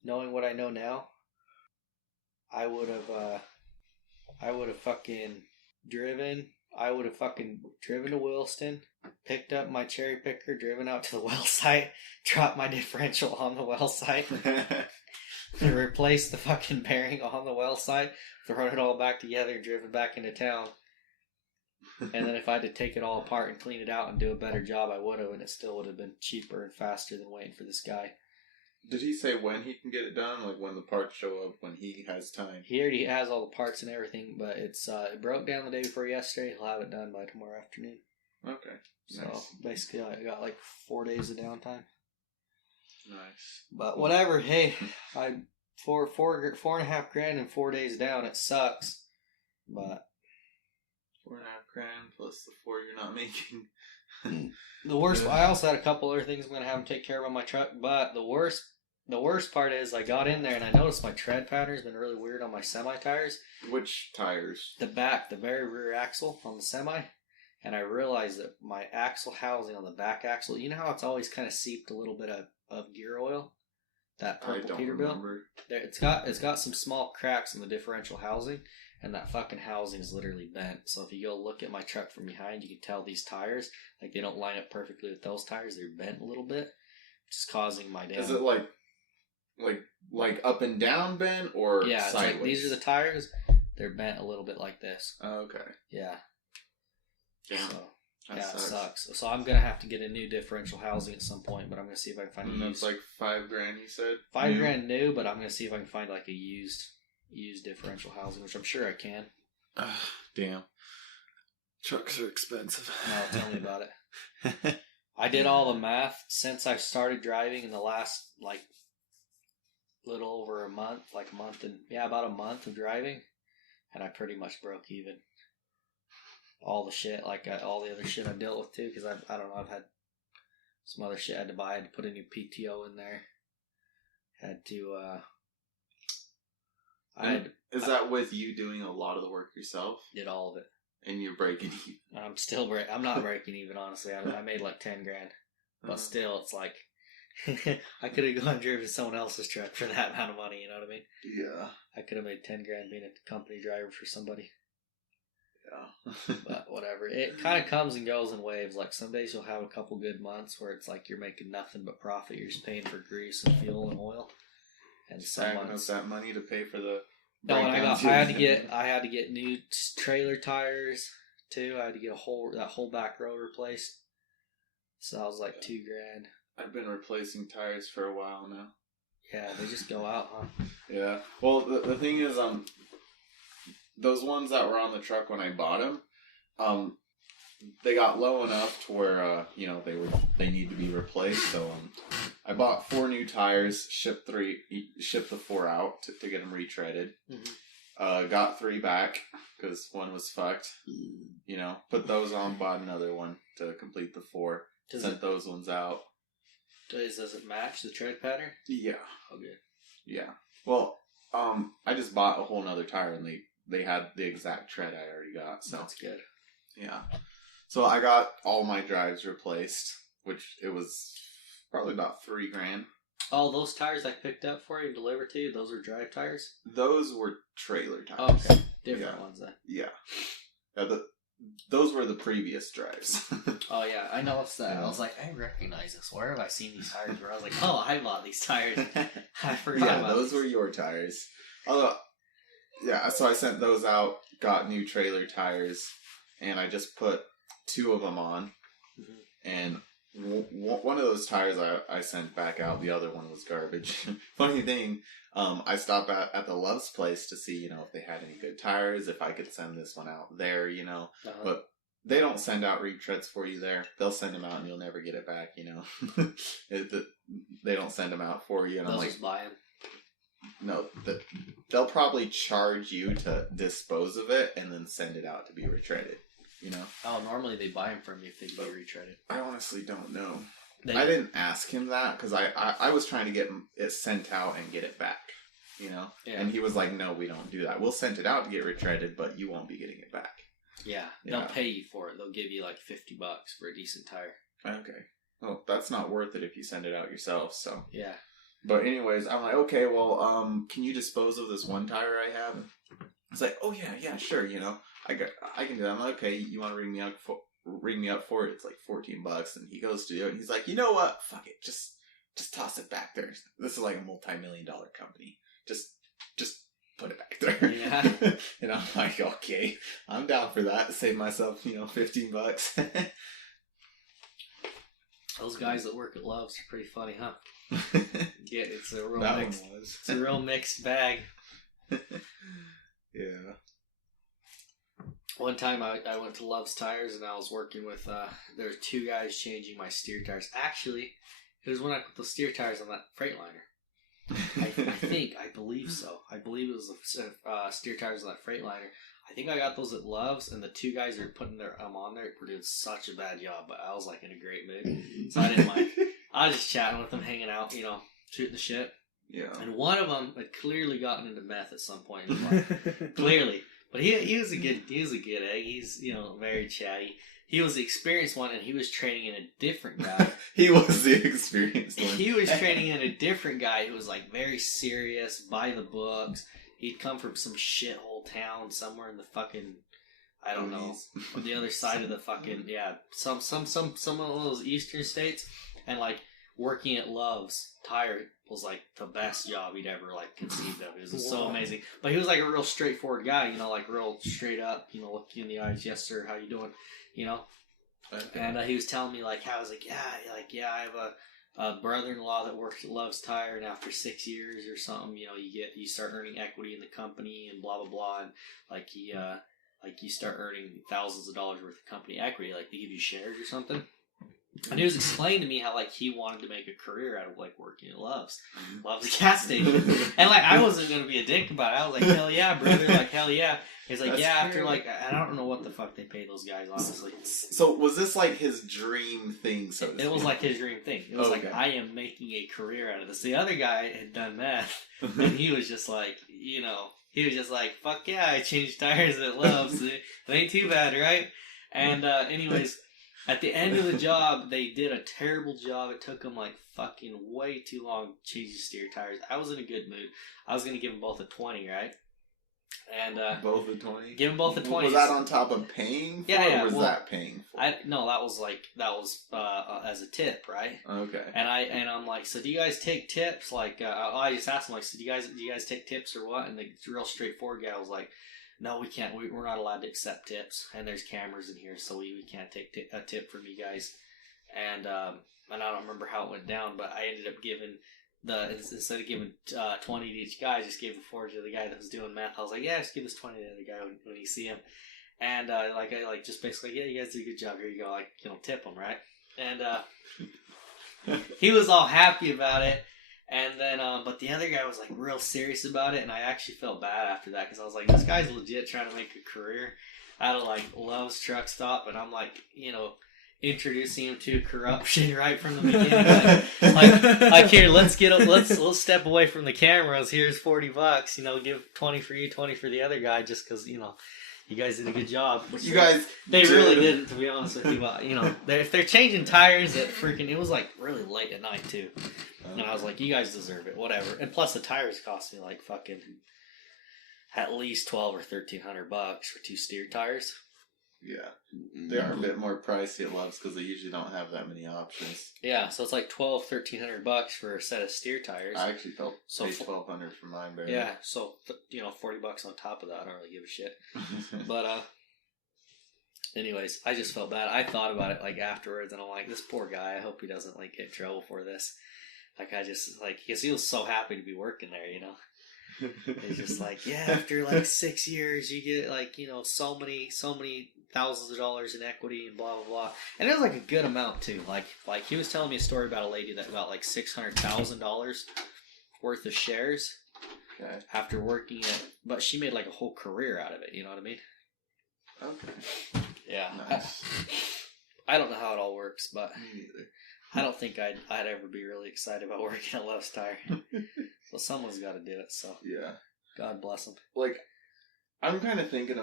knowing what I know now, I would have fucking driven. I would have fucking driven to Williston, picked up my cherry picker, driven out to the well site, dropped my differential on the well site, and replaced the fucking bearing on the well site, thrown it all back together, and driven back into town. And then if I had to take it all apart and clean it out and do a better job, I would have, and it still would have been cheaper and faster than waiting for this guy. Did he say when he can get it done? Like when the parts show up, when he has time? He already has all the parts and everything, but it broke down the day before yesterday. He'll have it done by tomorrow afternoon. Okay. So nice. basically, I got like 4 days of downtime. Nice. But whatever. Hey, $4,500 in 4 days down. It sucks, but $4,500 plus the 4 you're not making. the worst. I also had a couple other things I'm gonna have him take care of on my truck, but the worst the worst part is I got in there and I noticed my tread pattern's been really weird on my semi tires. Which tires? The back, the very rear axle on the semi. And I realized that my axle housing on the back axle, you know how it's always kind of seeped a little bit of gear oil? That I purple don't Peterbilt? remember. There, it's got some small cracks in the differential housing, and that fucking housing is literally bent. So if you go look at my truck from behind, you can tell these tires, like they don't line up perfectly with those tires. They're bent a little bit, which is causing my damn... Is it like up and down bent or yeah, it's sideways? like these are the tires. They're bent a little bit like this. Oh, okay. Yeah. Damn. So, That yeah, sucks. it sucks. So I'm gonna have to get a new differential housing at some point, but I'm gonna see if I can find And a that's used. like $5,000, you said? $5,000 new, but I'm gonna see if I can find like a used differential housing, which I'm sure I can. Damn. Trucks are expensive. No, tell me about it. I did all the math since I started driving in the last like little over a month, like a month and about a month of driving, and I pretty much broke even. All the shit, like all the other shit I dealt with too, because I don't know, I've had some other shit I had to buy. I had to put a new PTO in there. Had to. Is that with you doing a lot of the work yourself? Did all of it. And you're breaking even? I'm still I'm not breaking even, honestly. I made like $10,000, but still, it's like I could have gone and driven someone else's truck for that amount of money. You know what I mean? Yeah. I could have made $10,000 being a company driver for somebody. Yeah. But whatever. It kind of comes and goes in waves. Like some days you'll have a couple good months where it's like you're making nothing but profit. You're just paying for grease and fuel and oil. And some Saving months up that money to pay for the. no, and I breakdowns. had to get new trailer tires too. I had to get that whole back row replaced. So that was like $2,000. I've been replacing tires for a while now. Yeah, they just go out, huh? Yeah. Well, the thing is, those ones that were on the truck when I bought them, they got low enough to where they need to be replaced. So I bought 4 new tires, shipped the 4 out to get them retreaded. Mm-hmm. Got 3 back because one was fucked. Put those on, bought another one to complete the 4. Sent those ones out. Does it match the tread pattern? Yeah. Okay. Yeah. Well, I just bought a whole nother tire and they had the exact tread I already got. So that's good. Yeah. So I got all my drives replaced, which it was probably about $3,000. Oh, those tires I picked up for you and delivered to you, those are drive tires? Those were trailer tires. Okay. Different ones then. Yeah. Those were the previous drives. Oh yeah, I noticed that. Yeah. I was like, I recognize this. Where have I seen these tires? Where I was like, oh, I bought these tires. I forgot Yeah, about those these. were your tires. Although, yeah, so I sent those out, got new trailer tires, and I just put 2 of them on. Mm-hmm. And one of those tires I sent back out. The other one was garbage. Funny thing, I stopped at the Love's place to see, if they had any good tires, if I could send this one out there, Uh-huh. But they don't send out retreads for you there. They'll send them out and you'll never get it back, They don't send them out for you. And Those I'm like, just buy 'em. no, they'll probably charge you to dispose of it and then send it out to be retreaded, Oh, normally they buy them from you if they get retreaded. I honestly don't know. I didn't ask him that because I was trying to get it sent out and get it back, Yeah. And he was like, no, we don't do that. We'll send it out to get retreaded, but you won't be getting it back. Yeah, they'll pay you for it. They'll give you like $50 for a decent tire. Okay. Well, that's not worth it if you send it out yourself, so. Yeah. But anyways, I'm like, okay, well, can you dispose of this one tire I have? It's like, oh yeah, sure, I can do that. I'm like, okay, you want to ring me up for it? It's like $14, and he goes to do it, and he's like, you know what? Fuck it, just toss it back there. This is like a multi-million-dollar company. Just put it back there. Yeah. And I'm like, okay, I'm down for that. Save myself, $15. Those guys that work at Love's are pretty funny, huh? Yeah, it's a real That mixed. one was. It's a real mixed bag. Yeah. One time I went to Love's Tires and I was working with, there were 2 guys changing my steer tires. Actually, it was when I put the steer tires on that Freightliner. I believe so. I believe it was the steer tires on that Freightliner. I think I got those at Love's, and the 2 guys that were putting them on there were doing such a bad job, but I was like in a great mood, so I didn't mind. I was just chatting with them, hanging out, shooting the shit. Yeah. And one of them had clearly gotten into meth at some point in his life. Clearly. But he was a good egg. He's, very chatty. He was the experienced one, and he was training in a different guy. He was the experienced one. He was training in a different guy who was like very serious, by the books. He'd come from some shithole town somewhere in the fucking, I don't know, on the other side of the fucking, some of those eastern states, and like working at Love's Tire was like the best job he'd ever like conceived of. It was so amazing. But he was like a real straightforward guy, like real straight up, look you in the eyes, yes sir, how you doing, Okay. And he was telling me like how I was like, I have a brother-in-law that works at Love's Tire, and after 6 years or something, you start earning equity in the company and blah blah blah, and like you start earning thousands of dollars worth of company equity, like they give you shares or something. And he was explaining to me how like he wanted to make a career out of like working at Love's gas station, and like I wasn't gonna be a dick about it. I was like, hell yeah, brother, like hell yeah. He's like, after like I don't know what the fuck they pay those guys, honestly. So was this like his dream thing? So it was like his dream thing. It was like, I am making a career out of this. The other guy had done meth, and he was just like, he was just like, fuck yeah, I changed tires at Love's. It ain't too bad, right? And anyways. At the end of the job, they did a terrible job. It took them like fucking way too long to change the steer tires. I was in a good mood. I was going to give them both a 20, right? And both a 20? Give them both a 20. Was that on top of paying for or was that paying for? No, that was as a tip, right? Okay. And I'm like, so do you guys take tips? Like, I just asked them, like, so do you guys take tips or what? And the real straightforward guy was like, no, we can't. We're not allowed to accept tips, and there's cameras in here, so we can't take a tip from you guys. And I don't remember how it went down, but I ended up giving instead of giving 20 to each guy, I just gave the 40 to the guy that was doing math. I was like, yeah, just give this 20 to the other guy when you see him. And I just basically, yeah, you guys did a good job. Here you go, like tip him, right? And he was all happy about it. And then, but the other guy was like real serious about it, and I actually felt bad after that because I was like, this guy's legit trying to make a career out of like Love's truck stop, and I'm like, introducing him to corruption right from the beginning. like here, let's step away from the cameras. Here's $40. Give 20 for you, 20 for the other guy, just because you guys did a good job. They really didn't, to be honest with you. But if they're changing tires at it was like really late at night too. And I was like, you guys deserve it, whatever. And plus the tires cost me like fucking at least $1,200 or $1,300 for 2 steer tires. Yeah, they are a bit more pricey at Love's because they usually don't have that many options. Yeah, so it's like $1,200-$1,300 for a set of steer tires. I actually paid $1,200 for mine, barely. Yeah, so $40 on top of that. I don't really give a shit. But anyways, I just felt bad. I thought about it like afterwards, and I'm like, this poor guy. I hope he doesn't like get in trouble for this. Like I just like because he was so happy to be working there, It's just like, yeah, after like 6 years, you get like so many thousands of dollars in equity and blah blah blah, and it was like a good amount too. Like he was telling me a story about a lady that got like $600,000 worth of shares after working it, but she made like a whole career out of it. You know what I mean? Okay. Yeah. Nice. I don't know how it all works, but Me neither. I don't think I'd ever be really excited about working at Love's Tire. So someone's got to do it. So yeah, God bless them. Like, I'm kind of thinking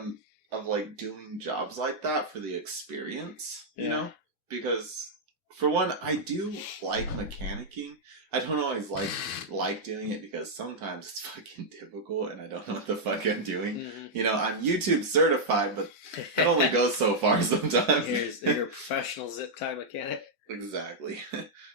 of like doing jobs like that for the experience, because for one, I do like mechanicking. I don't always like doing it because sometimes it's fucking difficult and I don't know what the fuck I'm doing. Mm-hmm. I'm YouTube certified, but it only goes so far sometimes. You're a professional zip tie mechanic. Exactly.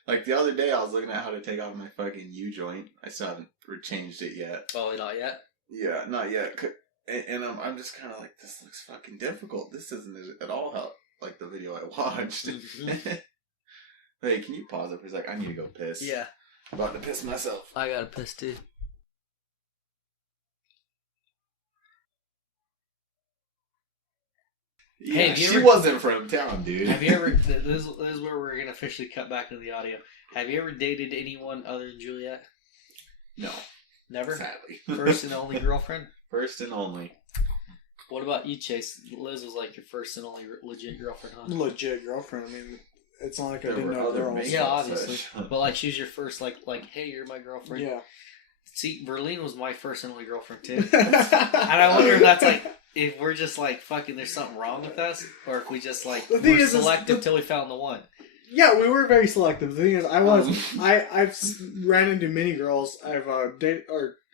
Like the other day I was looking at how to take off my fucking U-joint. I still haven't changed it yet. Oh, not yet? Yeah, not yet. And I'm just kind of like, this looks fucking difficult. This isn't at all how, like, the video I watched. Mm-hmm. Hey, can you pause it for a sec? I need to go piss. Yeah. I'm about to piss myself. I gotta piss too. Yeah, she wasn't from town, dude. Have you ever... This is where we're gonna officially cut back to the audio. Have you ever dated anyone other than Juliet? No. Never? Sadly. First and only girlfriend? First and only. What about you, Chase? Liz was like your first and only legit girlfriend, huh? Legit girlfriend. I mean, it's not like I There didn't were know other girls. makeup Yeah, obviously. sessions. But like, she's your first like, hey, you're my girlfriend. Yeah. See, Verlene was my first and only girlfriend too. And I wonder if that's like, if we're just like fucking, there's something wrong with us, or if we just like The thing we're is selective till we found the one. Yeah, we were very selective. The thing is, I've ran into many girls. I've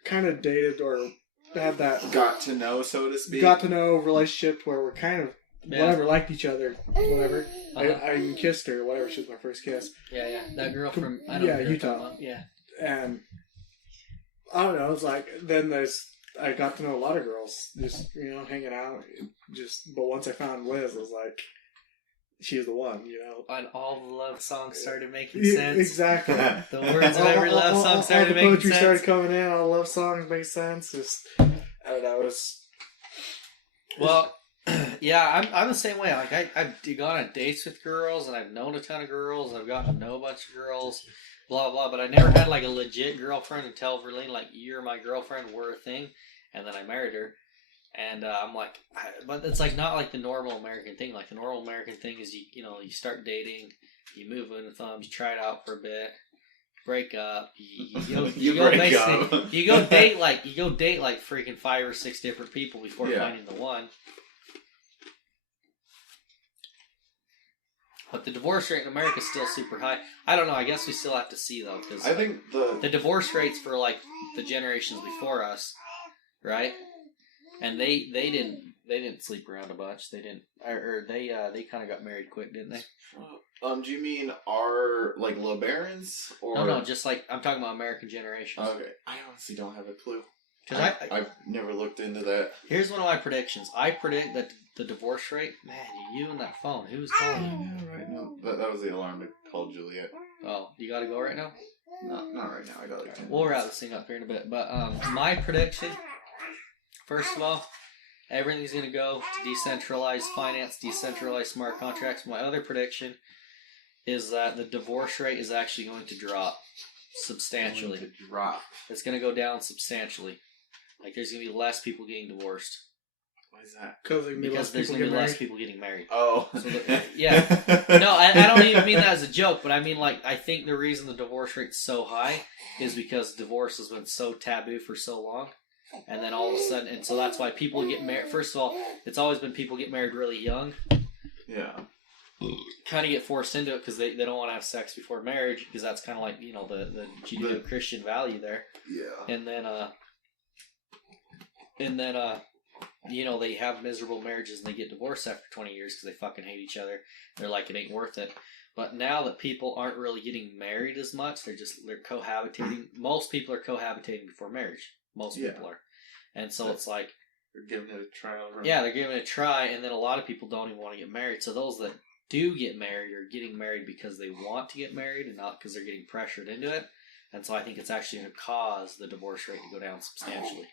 kind of dated or had that Got to know, so to speak. got to know relationship where we're kind of Yeah. whatever, liked each other, whatever. Uh-huh. I even kissed her, whatever. She was my first kiss, Yeah, that girl from I don't know who you're Utah. talking about. Yeah. and I don't know. It's like then I got to know a lot of girls, just hanging out. But once I found Liz, I was like, she was the one, And all the love songs started making Yeah, sense. exactly. The words of every love song started all the making poetry sense. started coming in. All the love songs made sense. Just I don't know. It was Well, yeah, I'm the same way. Like I've gone on dates with girls, and I've known a ton of girls. I've gotten to know a bunch of girls, blah blah. But I never had like a legit girlfriend until Verlene, like, you're my girlfriend, we're a thing, and then I married her. And I'm like, but it's like not like the normal American thing. Like the normal American thing is you start dating, you move in with them, you try it out for a bit, break up, you go date like freaking 5 or 6 different people before finding the one. But the divorce rate in America is still super high. I don't know. I guess we still have to see though, because I think the divorce rates for like the generations before us, right? And they didn't sleep around a bunch. They didn't, or they kind of got married quick, didn't they? Do you mean our like LeBarons or No, just like I'm talking about American generations. Okay, I honestly don't have a clue. Because I've never looked into that. Here's one of my predictions. I predict that the divorce rate. Man, you and that phone. Who's calling you? Yeah, right. No, that was the alarm to call Juliet. Oh, you got to go right now. Not right now. I got like 10 We'll wrap minutes. this thing up here in a bit. But my prediction. First of all, everything's going to go to decentralized finance, decentralized smart contracts. My other prediction is that the divorce rate is actually going to drop substantially. It's going to go down substantially. Like, there's going to be less people getting divorced. Why is that? Because there's going to be less people getting married. Oh. So yeah. No, I don't even mean that as a joke, but I mean, like, I think the reason the divorce rate's so high is because divorce has been so taboo for so long. And then all of a sudden, and so that's why people get married. First of all, it's always been people get married really young. Yeah. Kind of get forced into it because they don't want to have sex before marriage, because that's kind of like, the Judeo-Christian value there. Yeah. And then they have miserable marriages and they get divorced after 20 years because they fucking hate each other. They're like, it ain't worth it. But now that people aren't really getting married as much, they're cohabitating. Most people are cohabitating before marriage. Most people are. And so it's like, they're giving it a trial run. Yeah, they're giving it a try, and then a lot of people don't even want to get married. So those that do get married are getting married because they want to get married and not because they're getting pressured into it. And so I think it's actually going to cause the divorce rate to go down substantially.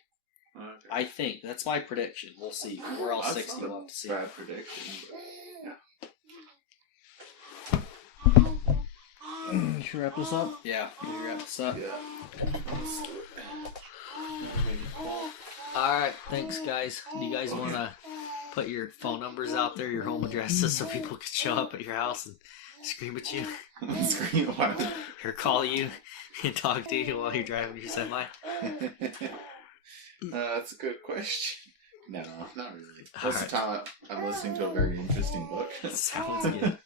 Okay. I think. That's my prediction. We'll see. We're all 60. We'll have to see. Bad prediction. You should wrap this up. Yeah, we wrap this up. Yeah. Alright, thanks guys. Do you guys want to put your phone numbers out there, your home addresses, so people can show up at your house and scream at you? Scream what? Or call you and talk to you while you're driving your semi? That's a good question. No, not really. All Most of the time I'm listening to a very interesting book. Sounds good.